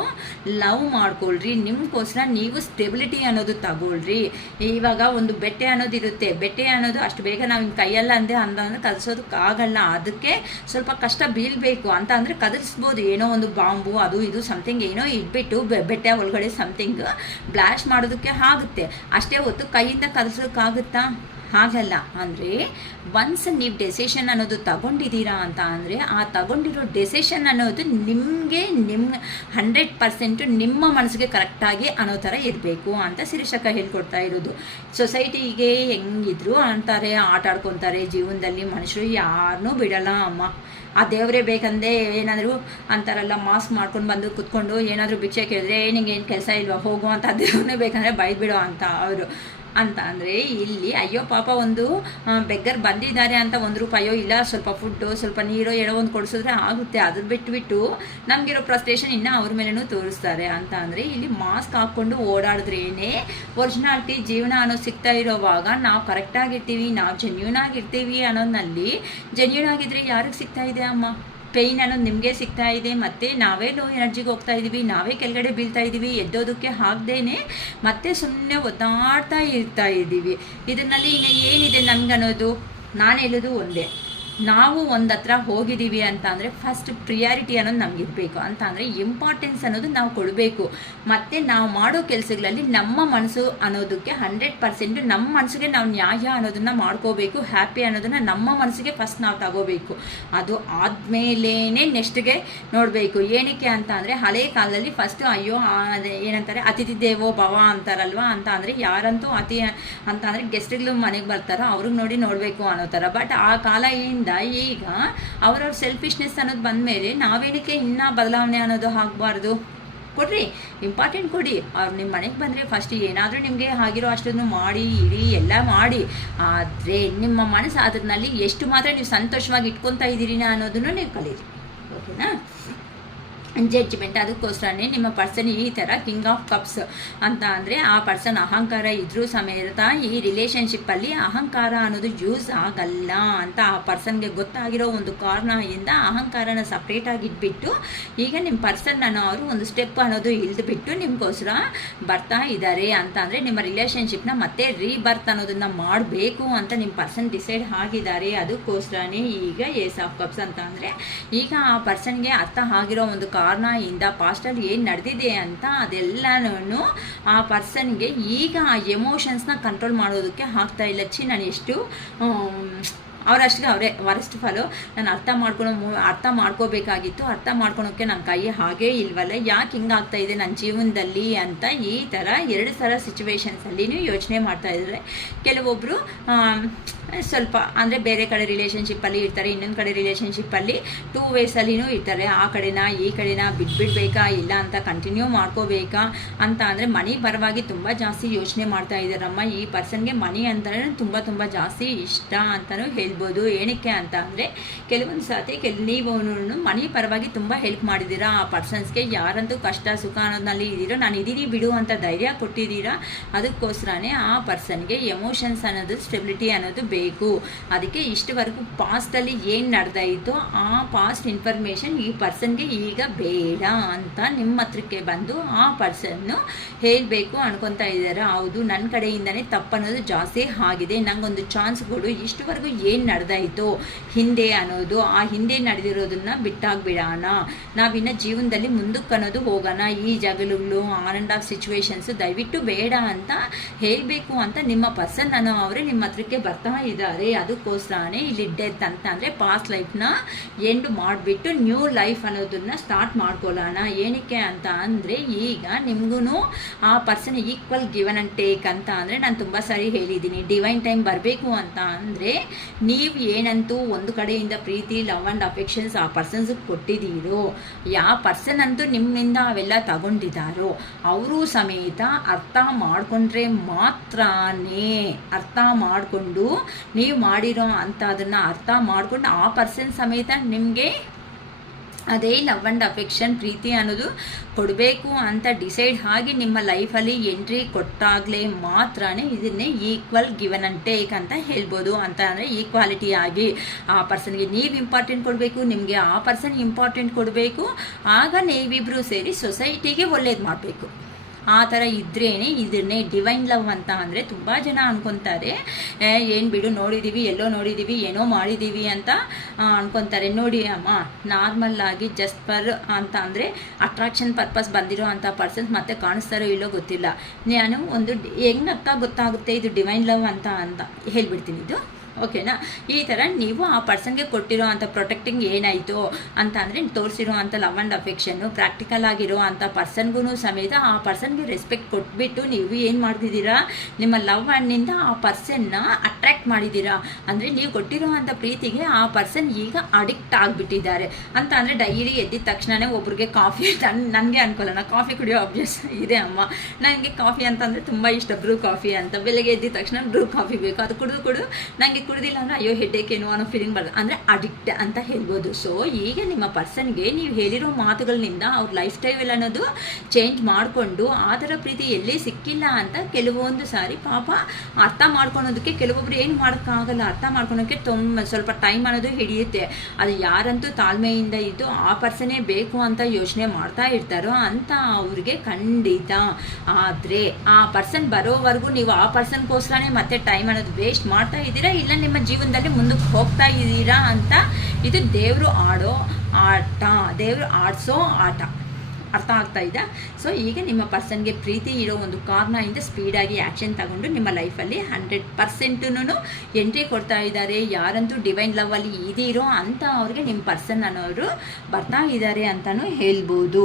ಲವ್ ಮಾಡ್ಕೊಳ್ರಿ, ನಿಮ್ಗೋಸ್ಕರ ನೀವು ಸ್ಟೆಬಿಲಿಟಿ ಅನ್ನೋದು ತಗೊಳ್ರಿ. ಇವಾಗ ಒಂದು ಬೆಟ್ಟೆ ಅನ್ನೋದು ಇರುತ್ತೆ, ಬೆಟ್ಟೆ ಅನ್ನೋದು ಅಷ್ಟು ಬೇಗ ನಾವು ಹಿಂಗೆ ಕೈಯಲ್ಲ ಅಂದರೆ ಕಲಿಸೋದಕ್ಕಾಗಲ್ಲ, ಅದಕ್ಕೆ ಸ್ವಲ್ಪ ಕಷ್ಟ ಬೀಳಬೇಕು ಅಂತ ಅಂದರೆ ಕದಲಿಸ್ಬೋದು. ಏನೋ ಒಂದು ಬಾಂಬು ಅದು ಇದು ಸಮಥಿಂಗ್ ಏನೋ ಇಟ್ಬಿಟ್ಟು ಬೆಟ್ಟೆ ಒಳಗಡೆ ಸಮಥಿಂಗ್ ಬ್ಲಾಸ್ಟ್ ಮಾಡೋದಕ್ಕೆ ಆಗುತ್ತೆ, ಅಷ್ಟೇ ಹೊತ್ತು ಕೈಯಿಂದ ಕಲಿಸೋದಕ್ಕಾಗುತ್ತಾ? ಹಾಗಲ್ಲ. ಅಂದರೆ ಒನ್ಸ್ ನೀವು ಡೆಸಿಷನ್ ಅನ್ನೋದು ತಗೊಂಡಿದ್ದೀರಾ ಅಂತ ಅಂದರೆ ಆ ತಗೊಂಡಿರೋ ಡೆಸಿಷನ್ ಅನ್ನೋದು ನಿಮಗೆ 100% ನಿಮ್ಮ ಮನಸ್ಸಿಗೆ ಕರೆಕ್ಟಾಗಿ ಅನ್ನೋ ಥರ ಇರಬೇಕು ಅಂತ ಶಿರೀಷಕ್ಕ ಹೇಳ್ಕೊಡ್ತಾ ಇರೋದು. ಸೊಸೈಟಿಗೆ ಹೆಂಗಿದ್ರು ಅಂತಾರೆ, ಆಟ ಆಡ್ಕೊತಾರೆ ಜೀವನದಲ್ಲಿ, ಮನುಷ್ಯರು ಯಾರನ್ನೂ ಬಿಡಲ್ಲ ಅಮ್ಮ. ಆ ದೇವರೇ ಬೇಕಂದರೆ ಏನಾದರೂ ಅಂತಾರಲ್ಲ, ಮಾಸ್ಕ್ ಮಾಡ್ಕೊಂಡು ಬಂದು ಕುತ್ಕೊಂಡು ಏನಾದರೂ ಭಿಕ್ಷೆ ಕೇಳಿದ್ರೆ ನಿಂಗೆ ಏನು ಕೆಲಸ ಇಲ್ವಾ ಹೋಗು ಅಂತ, ದೇವ್ರನ್ನೇ ಬೇಕಂದರೆ ಬೈದ್ಬಿಡೋ ಅಂತ ಅವರು ಅಂತ. ಅಂದರೆ ಇಲ್ಲಿ ಅಯ್ಯೋ ಪಾಪ ಒಂದು ಬೆಗ್ಗರ್ ಬಂದಿದ್ದಾರೆ ಅಂತ ₹1 ಇಲ್ಲ ಸ್ವಲ್ಪ ಫುಡ್ಡು ಸ್ವಲ್ಪ ನೀರು ಏನೋ ಒಂದು ಕೊಡಿಸಿದ್ರೆ ಆಗುತ್ತೆ, ಅದ್ರ ಬಿಟ್ಬಿಟ್ಟು ನಮಗಿರೋ ಫ್ರಸ್ಟ್ರೇಷನ್ ಇನ್ನೂ ಅವ್ರ ಮೇಲೂ ತೋರಿಸ್ತಾರೆ ಅಂತ. ಅಂದರೆ ಇಲ್ಲಿ ಮಾಸ್ಕ್ ಹಾಕ್ಕೊಂಡು ಓಡಾಡಿದ್ರೇ ಒರಿಜಿನಾಲಿಟಿ ಜೀವನ ಅನ್ನೋದು ಸಿಗ್ತಾ ಇರೋವಾಗ ನಾವು ಕರೆಕ್ಟಾಗಿರ್ತೀವಿ, ನಾವು ಜೆನ್ಯೂನ್ ಆಗಿರ್ತೀವಿ ಅನ್ನೋದ್ರಲ್ಲಿ ಜೆನ್ಯೂನ್ ಆಗಿದ್ರೆ ಯಾರಿಗೆ ಸಿಗ್ತಾ ಇದೆ ಅಮ್ಮ? ಪೇಯ್ನ್ ಅನ್ನೋದು ನಿಮಗೆ ಸಿಗ್ತಾ ಇದೆ, ಮತ್ತು ನಾವೇ ಲೋ ಎನರ್ಜಿಗೆ ಹೋಗ್ತಾ ಇದ್ದೀವಿ, ನಾವೇ ಕೆಳಗಡೆ ಬೀಳ್ತಾ ಇದ್ದೀವಿ, ಎದ್ದೋದಕ್ಕೆ ಆಗದೇನೆ ಮತ್ತೆ ಸುಮ್ಮನೆ ಒದ್ದಾಡ್ತಾ ಇರ್ತಾ ಇದ್ದೀವಿ. ಇದರಲ್ಲಿ ಇನ್ನು ಏನಿದೆ ನಮ್ಗನ್ನೋದು? ನಾನು ಹೇಳೋದು ಒಂದೇ, ನಾವು ಒಂದು ಹತ್ರ ಹೋಗಿದ್ದೀವಿ ಅಂತ ಅಂದರೆ ಫಸ್ಟ್ ಪ್ರಿಯಾರಿಟಿ ಅನ್ನೋದು ನಮಗಿರಬೇಕು. ಅಂತ ಅಂದರೆ ಇಂಪಾರ್ಟೆನ್ಸ್ ಅನ್ನೋದು ನಾವು ಕೊಡಬೇಕು. ಮತ್ತು ನಾವು ಮಾಡೋ ಕೆಲಸಗಳಲ್ಲಿ ನಮ್ಮ ಮನಸ್ಸು ಅನ್ನೋದಕ್ಕೆ 100% ನಮ್ಮ ಮನಸ್ಸಿಗೆ ನಾವು ನ್ಯಾಯ ಅನ್ನೋದನ್ನು ಮಾಡ್ಕೋಬೇಕು. ಹ್ಯಾಪಿ ಅನ್ನೋದನ್ನು ನಮ್ಮ ಮನಸ್ಸಿಗೆ ಫಸ್ಟ್ ನಾವು ತಗೋಬೇಕು. ಅದು ಆದಮೇಲೇ ನೆಕ್ಸ್ಟ್ಗೆ ನೋಡಬೇಕು. ಏನಕ್ಕೆ ಅಂತ ಅಂದರೆ ಹಳೆ ಕಾಲದಲ್ಲಿ ಫಸ್ಟು ಅಯ್ಯೋ ಏನಂತಾರೆ ಅತಿಥಿ ದೇವೋ ಭವ ಅಂತಾರಲ್ವ. ಅಂತ ಅಂದರೆ ಯಾರಂತೂ ಅತಿ ಅಂತ ಅಂದರೆ ಗೆಸ್ಟ್ಗಳು ಮನೆಗೆ ಬರ್ತಾರೋ ಅವ್ರಿಗೆ ನೋಡಿ ನೋಡಬೇಕು ಅನ್ನೋ ಥರ. ಬಟ್ ಆ ಕಾಲ ಈಗ ಅವ್ರವ್ರ ಸೆಲ್ಫಿಶ್ನೆಸ್ ಅನ್ನೋದು ಬಂದ ಮೇಲೆ ನಾವೇನಕ್ಕೆ ಇನ್ನೂ ಬದಲಾವಣೆ ಅನ್ನೋದು ಆಗಬಾರ್ದು? ಕೊಡ್ರಿ, ಇಂಪಾರ್ಟೆಂಟ್ ಕೊಡಿ. ಅವ್ರು ನಿಮ್ಮ ಮನೆಗೆ ಬಂದರೆ ಫಸ್ಟ್ ಏನಾದರೂ ನಿಮಗೆ ಆಗಿರೋ ಅಷ್ಟನ್ನು ಮಾಡಿ ಇರಿ, ಎಲ್ಲ ಮಾಡಿ. ಆದರೆ ನಿಮ್ಮ ಮನಸ್ಸು ಅದರಲ್ಲಿ ಎಷ್ಟು ಮಾತ್ರ ನೀವು ಸಂತೋಷವಾಗಿ ಇಟ್ಕೊತಾ ಇದ್ದೀರಿ ಅನ್ನೋದನ್ನು ನೀವು ಕಲೀರಿ. ಓಕೆನಾ? ಜಡ್ಜ್ಮೆಂಟ್ ಅದಕ್ಕೋಸ್ಕರನೇ ನಿಮ್ಮ ಪರ್ಸನ್ ಈ ಥರ ಕಿಂಗ್ ಆಫ್ ಕಪ್ಸ್ ಅಂತ ಅಂದರೆ ಆ ಪರ್ಸನ್ ಅಹಂಕಾರ ಇದ್ರೂ ಸಮೇತ ಈ ರಿಲೇಷನ್ಶಿಪ್ಪಲ್ಲಿ ಅಹಂಕಾರ ಅನ್ನೋದು ಯೂಸ್ ಆಗಲ್ಲ ಅಂತ ಆ ಪರ್ಸನ್ಗೆ ಗೊತ್ತಾಗಿರೋ ಒಂದು ಕಾರಣದಿಂದ ಅಹಂಕಾರನ ಸಪ್ರೇಟಾಗಿ ಇಟ್ಬಿಟ್ಟು ಈಗ ನಿಮ್ಮ ಪರ್ಸನ್ ಅವರು ಒಂದು ಸ್ಟೆಪ್ ಅನ್ನೋದು ಇಳಿದುಬಿಟ್ಟು ನಿಮಗೋಸ್ಕರ ಬರ್ತಾ ಇದ್ದಾರೆ. ಅಂತ ಅಂದರೆ ನಿಮ್ಮ ರಿಲೇಷನ್ಶಿಪ್ನ ಮತ್ತೆ ರೀಬರ್ತ್ ಅನ್ನೋದನ್ನು ಮಾಡಬೇಕು ಅಂತ ನಿಮ್ಮ ಪರ್ಸನ್ ಡಿಸೈಡ್ ಆಗಿದ್ದಾರೆ. ಅದಕ್ಕೋಸ್ಕರನೇ ಈಗ ಏಸ್ ಆಫ್ ಕಪ್ಸ್ ಅಂತ ಅಂದರೆ ಈಗ ಆ ಪರ್ಸನ್ಗೆ ಅರ್ಥ ಆಗಿರೋ ಒಂದು ಕಾರಣದಿಂದ ಪಾಸ್ಟಲ್ಲಿ ಏನು ನಡೆದಿದೆ ಅಂತ ಅದೆಲ್ಲನೂ ಆ ಪರ್ಸನ್ಗೆ ಈಗ ಆ ಎಮೋಷನ್ಸ್ನ ಕಂಟ್ರೋಲ್ ಮಾಡೋದಕ್ಕೆ ಆಗ್ತಾ ಇಲ್ಲ. ನಾನು ಎಷ್ಟು ಅವರಷ್ಟಿಗೆ ಅವರೇ ವರೆಸ್ಟ್ ಫಾಲು ನಾನು ಅರ್ಥ ಮಾಡ್ಕೋಬೇಕಾಗಿತ್ತು, ಅರ್ಥ ಮಾಡ್ಕೊಳೋಕ್ಕೆ ನನ್ನ ಕೈ ಹಾಗೇ ಇಲ್ವಲ್ಲ, ಯಾಕೆ ಹಿಂಗಾಗ್ತಾ ಇದೆ ನನ್ನ ಜೀವನದಲ್ಲಿ ಅಂತ ಈ ಥರ 2 ಥರ ಸಿಚುವೇಶನ್ಸಲ್ಲಿನೂ ಯೋಚನೆ ಮಾಡ್ತಾ ಇದ್ದಾರೆ. ಕೆಲವೊಬ್ಬರು ಸ್ವಲ್ಪ ಅಂದರೆ ಬೇರೆ ಕಡೆ ರಿಲೇಷನ್ಶಿಪ್ಪಲ್ಲಿ ಇರ್ತಾರೆ, ಇನ್ನೊಂದು ಕಡೆ ರಿಲೇಷನ್ಶಿಪ್ಪಲ್ಲಿ 2 ವೇಸಲ್ಲಿನೂ ಇರ್ತಾರೆ. ಆ ಕಡೆನ ಈ ಕಡೆನ ಬಿಟ್ಬಿಡ್ಬೇಕಾ ಇಲ್ಲ ಅಂತ ಕಂಟಿನ್ಯೂ ಮಾಡ್ಕೋಬೇಕಾ ಅಂತ ಅಂದರೆ ಮನಿ ಪರವಾಗಿ ತುಂಬ ಜಾಸ್ತಿ ಯೋಚನೆ ಮಾಡ್ತಾ ಇದ್ದಾರಮ್ಮ. ಈ ಪರ್ಸನ್ಗೆ ಮನಿ ಅಂತಲೇ ತುಂಬ ಜಾಸ್ತಿ ಇಷ್ಟ ಅಂತಲೂ ಹೇಳ್ಬೋದು. ಏನಕ್ಕೆ ಅಂತ ಅಂದರೆ ಕೆಲವೊಂದು ಸತಿ ನೀವು ಮನಿ ಪರವಾಗಿ ತುಂಬ ಹೆಲ್ಪ್ ಮಾಡಿದ್ದೀರಾ ಆ ಪರ್ಸನ್ಸ್ಗೆ. ಯಾರಂತೂ ಕಷ್ಟ ಸುಖ ಅನ್ನೋದ್ರಲ್ಲಿ ಇದ್ದೀರೋ ನಾನು ಇದೀನಿ ಬಿಡು ಅಂತ ಧೈರ್ಯ ಕೊಟ್ಟಿದ್ದೀರಾ. ಅದಕ್ಕೋಸ್ಕರನೇ ಆ ಪರ್ಸನ್ಗೆ ಎಮೋಷನ್ಸ್ ಅನ್ನೋದು ಸ್ಟೆಬಿಲಿಟಿ ಅನ್ನೋದು ಬೇಕು. ಅದಕ್ಕೆ ಇಷ್ಟವರೆಗೂ ಪಾಸ್ಟಲ್ಲಿ ಏನು ನಡೆದಾಯಿತೋ ಆ ಪಾಸ್ಟ್ ಇನ್ಫಾರ್ಮೇಷನ್ ಈ ಪರ್ಸನ್ಗೆ ಈಗ ಬೇಡ ಅಂತ ನಿಮ್ಮ ಹತ್ರಕ್ಕೆ ಬಂದು ಆ ಪರ್ಸನ್ನು ಹೇಳಬೇಕು ಅನ್ಕೊತಾ ಇದ್ದಾರೆ. ಹೌದು, ನನ್ನ ಕಡೆಯಿಂದನೇ ತಪ್ಪನ್ನೋದು ಜಾಸ್ತಿ ಆಗಿದೆ, ನಂಗೊಂದು ಚಾನ್ಸ್ ಕೊಡು. ಇಷ್ಟವರೆಗೂ ಏನು ನಡೆದಾಯಿತೋ ಹಿಂದೆ ಅನ್ನೋದು ಆ ಹಿಂದೆ ನಡೆದಿರೋದನ್ನ ಬಿಟ್ಟಾಗ್ಬಿಡೋಣ, ನಾವಿನ್ನು ಜೀವನದಲ್ಲಿ ಮುಂದಕ್ಕೆ ಅನ್ನೋದು ಹೋಗೋಣ. ಈ ಜಗಳಗಳು ಆನ್ ಆ್ಯಂಡ್ ಆಫ್ ಸಿಚುವೇಶನ್ಸ್ ದಯವಿಟ್ಟು ಬೇಡ ಅಂತ ಹೇಳಬೇಕು ಅಂತ ನಿಮ್ಮ ಪರ್ಸನ್ ಅವರೇ ನಿಮ್ಮ ಹತ್ರಕ್ಕೆ ಬರ್ತಾ ಇದ್ದಾರೆ. ಅದಕ್ಕೋಸ್ಕರನೇ ಇಲ್ಲಿ ಡೆತ್ ಅಂತ ಅಂದರೆ ಪಾಸ್ಟ್ ಲೈಫ್ನ ಎಂಡ್ ಮಾಡಿಬಿಟ್ಟು ನ್ಯೂ ಲೈಫ್ ಅನ್ನೋದನ್ನ ಸ್ಟಾರ್ಟ್ ಮಾಡ್ಕೊಳ್ಳೋಣ. ಏನಕ್ಕೆ ಅಂತ ಅಂದರೆ ಈಗ ನಿಮಗೂ ಆ person equal given and take ಅಂತ ಅಂದರೆ ನಾನು ತುಂಬ ಸಾರಿ ಹೇಳಿದ್ದೀನಿ. ಡಿವೈನ್ ಟೈಮ್ ಬರಬೇಕು ಅಂತ ಅಂದರೆ ನೀವು ಏನಂತೂ ಒಂದು ಕಡೆಯಿಂದ ಪ್ರೀತಿ ಲವ್ ಆ್ಯಂಡ್ ಅಫೆಕ್ಷನ್ಸ್ ಆ ಪರ್ಸನ್ಸ್ಗೆ ಕೊಟ್ಟಿದ್ದೀರೋ, ಯಾವ ಪರ್ಸನ್ ಅಂತೂ ನಿಮ್ಮಿಂದ ಅವೆಲ್ಲ ತಗೊಂಡಿದ್ದಾರೋ ಅವರು ಸಮೇತ ಅರ್ಥ ಮಾಡಿಕೊಂಡ್ರೆ ಮಾತ್ರನೇ, ಅರ್ಥ ಮಾಡಿಕೊಂಡು ನೀವು ಮಾಡಿರೋ ಅಂತ ಅದನ್ನು ಅರ್ಥ ಮಾಡಿಕೊಂಡು ಆ ಪರ್ಸನ್ ಸಮೇತ ನಿಮಗೆ ಅದೇ ಲವ್ ಆ್ಯಂಡ್ ಅಫೆಕ್ಷನ್ ಪ್ರೀತಿ ಅನ್ನೋದು ಕೊಡಬೇಕು ಅಂತ ಡಿಸೈಡ್ ಆಗಿ ನಿಮ್ಮ ಲೈಫಲ್ಲಿ ಎಂಟ್ರಿ ಕೊಟ್ಟಾಗಲೇ ಮಾತ್ರನೇ ಇದನ್ನೇ ಈಕ್ವಲ್ ಗಿವನ್ ಆ್ಯಂಡ್ ಟೇಕ್ ಅಂತ ಹೇಳ್ಬೋದು. ಅಂತ ಅಂದರೆ ಈಕ್ವಾಲಿಟಿ ಆಗಿ ಆ ಪರ್ಸನ್ಗೆ ನೀವು ಇಂಪಾರ್ಟೆಂಟ್ ಕೊಡಬೇಕು, ನಿಮಗೆ ಆ ಪರ್ಸನ್ ಇಂಪಾರ್ಟೆಂಟ್ ಕೊಡಬೇಕು. ಆಗ ನೀವಿಬ್ಬರು ಸೇರಿ ಸೊಸೈಟಿಗೆ ಒಳ್ಳೇದು ಮಾಡಬೇಕು. ಆ ಥರ ಇದ್ರೇ ಇದನ್ನೇ ಡಿವೈನ್ ಲವ್ ಅಂತ ಅಂದರೆ. ತುಂಬ ಜನ ಅನ್ಕೊತಾರೆ ಏನು ಬಿಡು ನೋಡಿದ್ದೀವಿ, ಎಲ್ಲೋ ನೋಡಿದ್ದೀವಿ, ಏನೋ ಮಾಡಿದ್ದೀವಿ ಅಂತ ಅನ್ಕೊತಾರೆ. ನೋಡಿ ಅಮ್ಮ, ನಾರ್ಮಲ್ಲಾಗಿ ಜಸ್ಟ್ ಪರ್ ಅಂತ ಅಂದರೆ ಅಟ್ರಾಕ್ಷನ್ ಪರ್ಪಸ್ ಬಂದಿರೋ ಅಂಥ ಪರ್ಸನ್ಸ್ ಮತ್ತೆ ಕಾಣಿಸ್ತಾರೋ ಇಲ್ಲೋ ಗೊತ್ತಿಲ್ಲ. ನಾನು ಒಂದು ಹೆಂಗಕ್ಕ ಗೊತ್ತಾಗುತ್ತೆ ಇದು ಡಿವೈನ್ ಲವ್ ಅಂತ ಹೇಳ್ಬಿಡ್ತೀನಿ. ಇದು ಓಕೆನಾ? ಈ ಥರ ನೀವು ಆ ಪರ್ಸನ್ಗೆ ಕೊಟ್ಟಿರೋ ಅಂಥ ಪ್ರೊಟೆಕ್ಟಿಂಗ್ ಏನಾಯಿತು ಅಂತ ಅಂದರೆ ತೋರಿಸಿರೋ ಅಂಥ ಲವ್ ಆ್ಯಂಡ್ ಅಫೆಕ್ಷನ್ನು ಪ್ರಾಕ್ಟಿಕಲ್ ಆಗಿರೋ ಅಂಥ ಪರ್ಸನ್ಗೂ ಸಮೇತ ಆ ಪರ್ಸನ್ಗೆ ರೆಸ್ಪೆಕ್ಟ್ ಕೊಟ್ಬಿಟ್ಟು ನೀವು ಏನು ಮಾಡ್ತಿದ್ದೀರಾ, ನಿಮ್ಮ ಲವ್ ಆ್ಯಂಡ್ನಿಂದ ಆ ಪರ್ಸನ್ನ ಅಟ್ರ್ಯಾಕ್ಟ್ ಮಾಡಿದ್ದೀರಾ. ಅಂದರೆ ನೀವು ಕೊಟ್ಟಿರೋ ಅಂಥ ಪ್ರೀತಿಗೆ ಆ ಪರ್ಸನ್ ಈಗ ಅಡಿಕ್ಟ್ ಆಗಿಬಿಟ್ಟಿದ್ದಾರೆ. ಅಂತ ಅಂದರೆ ಡೈಲಿ ಎದ್ದಿದ ತಕ್ಷಣವೇ ಒಬ್ರಿಗೆ ಕಾಫಿ ನನಗೆ ಅನ್ಕೊಳ್ಳೋಣ, ಕಾಫಿ ಕುಡಿಯೋ ಅಭ್ಯಾಸ ಇದೆ ಅಮ್ಮ. ನನಗೆ ಕಾಫಿ ಅಂತಂದರೆ ತುಂಬ ಇಷ್ಟ, ಬ್ರೂ ಕಾಫಿ ಅಂತ. ಬೆಳಗ್ಗೆ ಎದ್ದಿದ ತಕ್ಷಣ ಬ್ರೂ ಕಾಫಿ ಬೇಕು, ಅದು ಕುಡಿದು ನನಗೆ ಕುಡಿದಿಲ್ಲ ಅಂದರೆ ಅಯ್ಯೋ ಹೆಡ್ಡೇಕ್ ಏನೋ ಅನ್ನೋ ಫೀಲಿಂಗ್ ಬರ್ತದೆ, ಅಂದರೆ ಅಡಿಕ್ಟ್ ಅಂತ ಹೇಳ್ಬೋದು. ಸೊ ಈಗ ನಿಮ್ಮ ಪರ್ಸನ್ಗೆ ನೀವು ಹೇಳಿರೋ ಮಾತುಗಳಿಂದ ಅವ್ರ ಲೈಫ್ ಸ್ಟೈಲ್ ಅನ್ನೋದು ಚೇಂಜ್ ಮಾಡಿಕೊಂಡು ಆ ಥರ ಪ್ರೀತಿ ಎಲ್ಲಿ ಸಿಕ್ಕಿಲ್ಲ ಅಂತ ಕೆಲವೊಂದು ಸಾರಿ ಪಾಪ ಅರ್ಥ ಮಾಡ್ಕೊಳೋದಕ್ಕೆ ಕೆಲವೊಬ್ರು ಏನು ಮಾಡೋಕ್ಕಾಗಲ್ಲ, ಅರ್ಥ ಮಾಡ್ಕೊಳೋಕ್ಕೆ ಸ್ವಲ್ಪ ಟೈಮ್ ಅನ್ನೋದು ಹಿಡಿಯುತ್ತೆ. ಅದು ಯಾರಂತೂ ತಾಳ್ಮೆಯಿಂದ ಇದ್ದು ಆ ಪರ್ಸನ್ನೇ ಬೇಕು ಅಂತ ಯೋಚನೆ ಮಾಡ್ತಾ ಇರ್ತಾರೋ ಅಂತ ಅವ್ರಿಗೆ ಖಂಡಿತ. ಆದರೆ ಆ ಪರ್ಸನ್ ಬರೋವರೆಗೂ ನೀವು ಆ ಪರ್ಸನ್ಗೋಸ್ಕರನೇ ಮತ್ತೆ ಟೈಮ್ ಅನ್ನೋದು ವೇಸ್ಟ್ ಮಾಡ್ತಾ ಇದ್ದೀರಾ, ಇಲ್ಲ ನಿಮ್ಮ ಜೀವನದಲ್ಲಿ ಮುಂದಕ್ಕೆ ಹೋಗ್ತಾ ಇದ್ದೀರಾ ಅಂತ ಇದು ದೇವರು ಆಡೋ ಆಟ, ದೇವರು ಆಡಿಸೋ ಆಟ. ಅರ್ಥ ಆಗ್ತಾ ಇದೆ. ಸೊ ಈಗ ನಿಮ್ಮ ಪರ್ಸನ್ಗೆ ಪ್ರೀತಿ ಇರೋ ಒಂದು ಕಾರಣದಿಂದ ಸ್ಪೀಡಾಗಿ ಆ್ಯಕ್ಷನ್ ತಗೊಂಡು ನಿಮ್ಮ ಲೈಫಲ್ಲಿ 100% ಎಂಟ್ರಿ ಕೊಡ್ತಾ ಇದ್ದಾರೆ. ಯಾರಂತೂ ಡಿವೈನ್ ಲವ್ವಲ್ಲಿ ಇದೀರೋ ಅಂತ ಅವ್ರಿಗೆ ನಿಮ್ಮ ಪರ್ಸನ್ ಅನ್ನೋರು ಬರ್ತಾ ಇದ್ದಾರೆ ಅಂತಲೂ ಹೇಳ್ಬೋದು.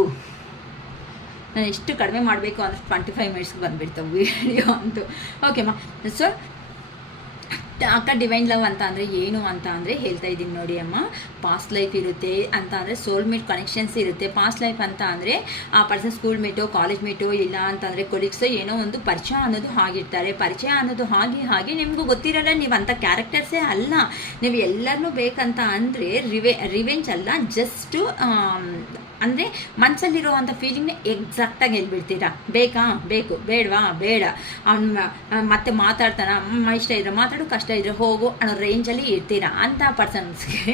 ನಾನು ಎಷ್ಟು ಕಡಿಮೆ ಮಾಡಬೇಕು ಅಂದರೆ 25 ಮಿನಿಟ್ಸ್ಗೆ ಬಂದುಬಿಡ್ತಾವೆ ವಿಡಿಯೋ ಅಂತೂ. ಓಕೆಮ್ಮ. ಸೊ ಅಕ್ಕ ಡಿವೈನ್ ಲವ್ ಅಂತ ಅಂದರೆ ಏನು ಅಂತ ಅಂದರೆ ಹೇಳ್ತಾ ಇದ್ದೀನಿ ನೋಡಿ ಅಮ್ಮ. ಪಾಸ್ಟ್ ಲೈಫ್ ಇರುತ್ತೆ ಅಂತ ಅಂದರೆ ಸೋಲ್ಮೇಟ್ ಕನೆಕ್ಷನ್ಸ್ ಇರುತ್ತೆ. ಪಾಸ್ಟ್ ಲೈಫ್ ಅಂತ ಅಂದರೆ ಆ person school metro college metro ಇಲ್ಲ ಅಂತಂದರೆ ಕೊಲೀಗ್ಸೋ ಏನೋ ಒಂದು ಪರಿಚಯ ಅನ್ನೋದು ಆಗಿರ್ತಾರೆ. ಪರಿಚಯ ಅನ್ನೋದು ಹಾಗೆ ನಿಮಗೂ ಗೊತ್ತಿರಲ್ಲ, ನೀವು ಅಂಥ ಕ್ಯಾರೆಕ್ಟರ್ಸೇ ಅಲ್ಲ. ನೀವು ಎಲ್ಲರನ್ನೂ ಬೇಕಂತ ಅಂದರೆ ರಿವೆಂಜ್ ಅಲ್ಲ, ಜಸ್ಟು ಅಂದರೆ ಮನಸ್ಸಲ್ಲಿರೋ ಅಂಥ ಫೀಲಿಂಗ್ನ ಎಕ್ಸಾಕ್ಟಾಗಿ ಹೇಳ್ಬಿಡ್ತೀರಾ. ಬೇಕು ಬೇಡವಾ ಬೇಡ, ಅವ್ನು ಮತ್ತೆ ಮಾತಾಡ್ತಾನ ಇಷ್ಟ ಇದ್ರೆ ಮಾತಾಡು, ಕಷ್ಟ ಇದ್ರೆ ಹೋಗು ಅನ್ನೋ ರೇಂಜಲ್ಲಿ ಇರ್ತೀರಾ. ಅಂಥ ಪರ್ಸನ್ಸ್ಗೆ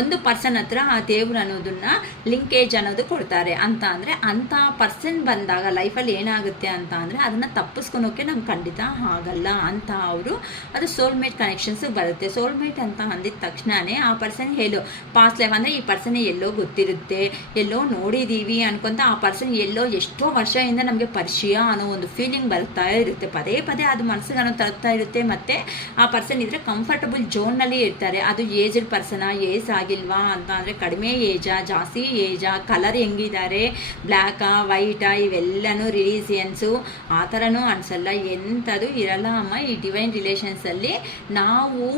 ಒಂದು ಪರ್ಸನ್ ಹತ್ರ ಆ ದೇವ್ರು ಅನ್ನೋದನ್ನ ಲಿಂಕೇಜ್ ಅನ್ನೋದು ಕೊಡ್ತಾರೆ. ಅಂತ ಅಂದರೆ ಅಂಥ ಪರ್ಸನ್ ಬಂದಾಗ ಲೈಫಲ್ಲಿ ಏನಾಗುತ್ತೆ ಅಂತ ಅಂದರೆ ಅದನ್ನು ತಪ್ಪಿಸ್ಕೊಳೋಕ್ಕೆ ನಮ್ಗೆ ಖಂಡಿತ ಆಗಲ್ಲ ಅಂತ ಅವರು ಅದು ಸೋಲ್ಮೇಟ್ ಕನೆಕ್ಷನ್ಸ್ ಬರುತ್ತೆ. ಸೋಲ್ಮೇಟ್ ಅಂತ ಅಂದಿದ ತಕ್ಷಣವೇ ಆ ಪರ್ಸನ್ ಹೇಳು ಪಾಸ್ಟ್ ಲೈಫ್ ಅಂದರೆ ಈ ಪರ್ಸನ್ ಎಲ್ಲೋ ಗೊತ್ತಿರುತ್ತೆ, ಎಲ್ಲೋ ನೋಡಿದ್ದೀವಿ ಅನ್ಕೊಂತ ಆ ಪರ್ಸನ್ ಎಲ್ಲೋ ಎಷ್ಟೋ ವರ್ಷದಿಂದ ನಮಗೆ ಪರಿಚಯ ಅನ್ನೋ ಒಂದು ಫೀಲಿಂಗ್ ಬರ್ತಾ ಇರುತ್ತೆ. ಪದೇ ಅದು ಮನಸ್ಸಿಗೆ ಅನ್ನೋ ತರ್ತಾ ಇರುತ್ತೆ. ಮತ್ತು ಆ ಪರ್ಸನ್ ಇದ್ರೆ ಕಂಫರ್ಟಬಲ್ ಝೋನ್ನಲ್ಲಿ ಇರ್ತಾರೆ. ಅದು ಏಜ್ಡ್ ಪರ್ಸನಾ, ಏಜ್ ಆಗಿಲ್ವಾ ಅಂತ ಅಂದರೆ ಕಡಿಮೆ ಏಜಾ ಜಾಸ್ತಿ ಏಜಾ, ಕಲರ್ ಹೆಂಗಿದ್ದಾರೆ, ಬ್ಲ್ಯಾಕಾ ವೈಟಾ ಇವೆಲ್ಲನೂ ರಿಲೀಜಿಯನ್ಸು ಆ ಥರನೂ ಅನಿಸಲ್ಲ, ಎಂಥದ್ದು ಇರಲ್ಲ ಅಮ್ಮ. ಈ ಡಿವೈನ್ ರಿಲೇಷನ್ಸಲ್ಲಿ ನಾವು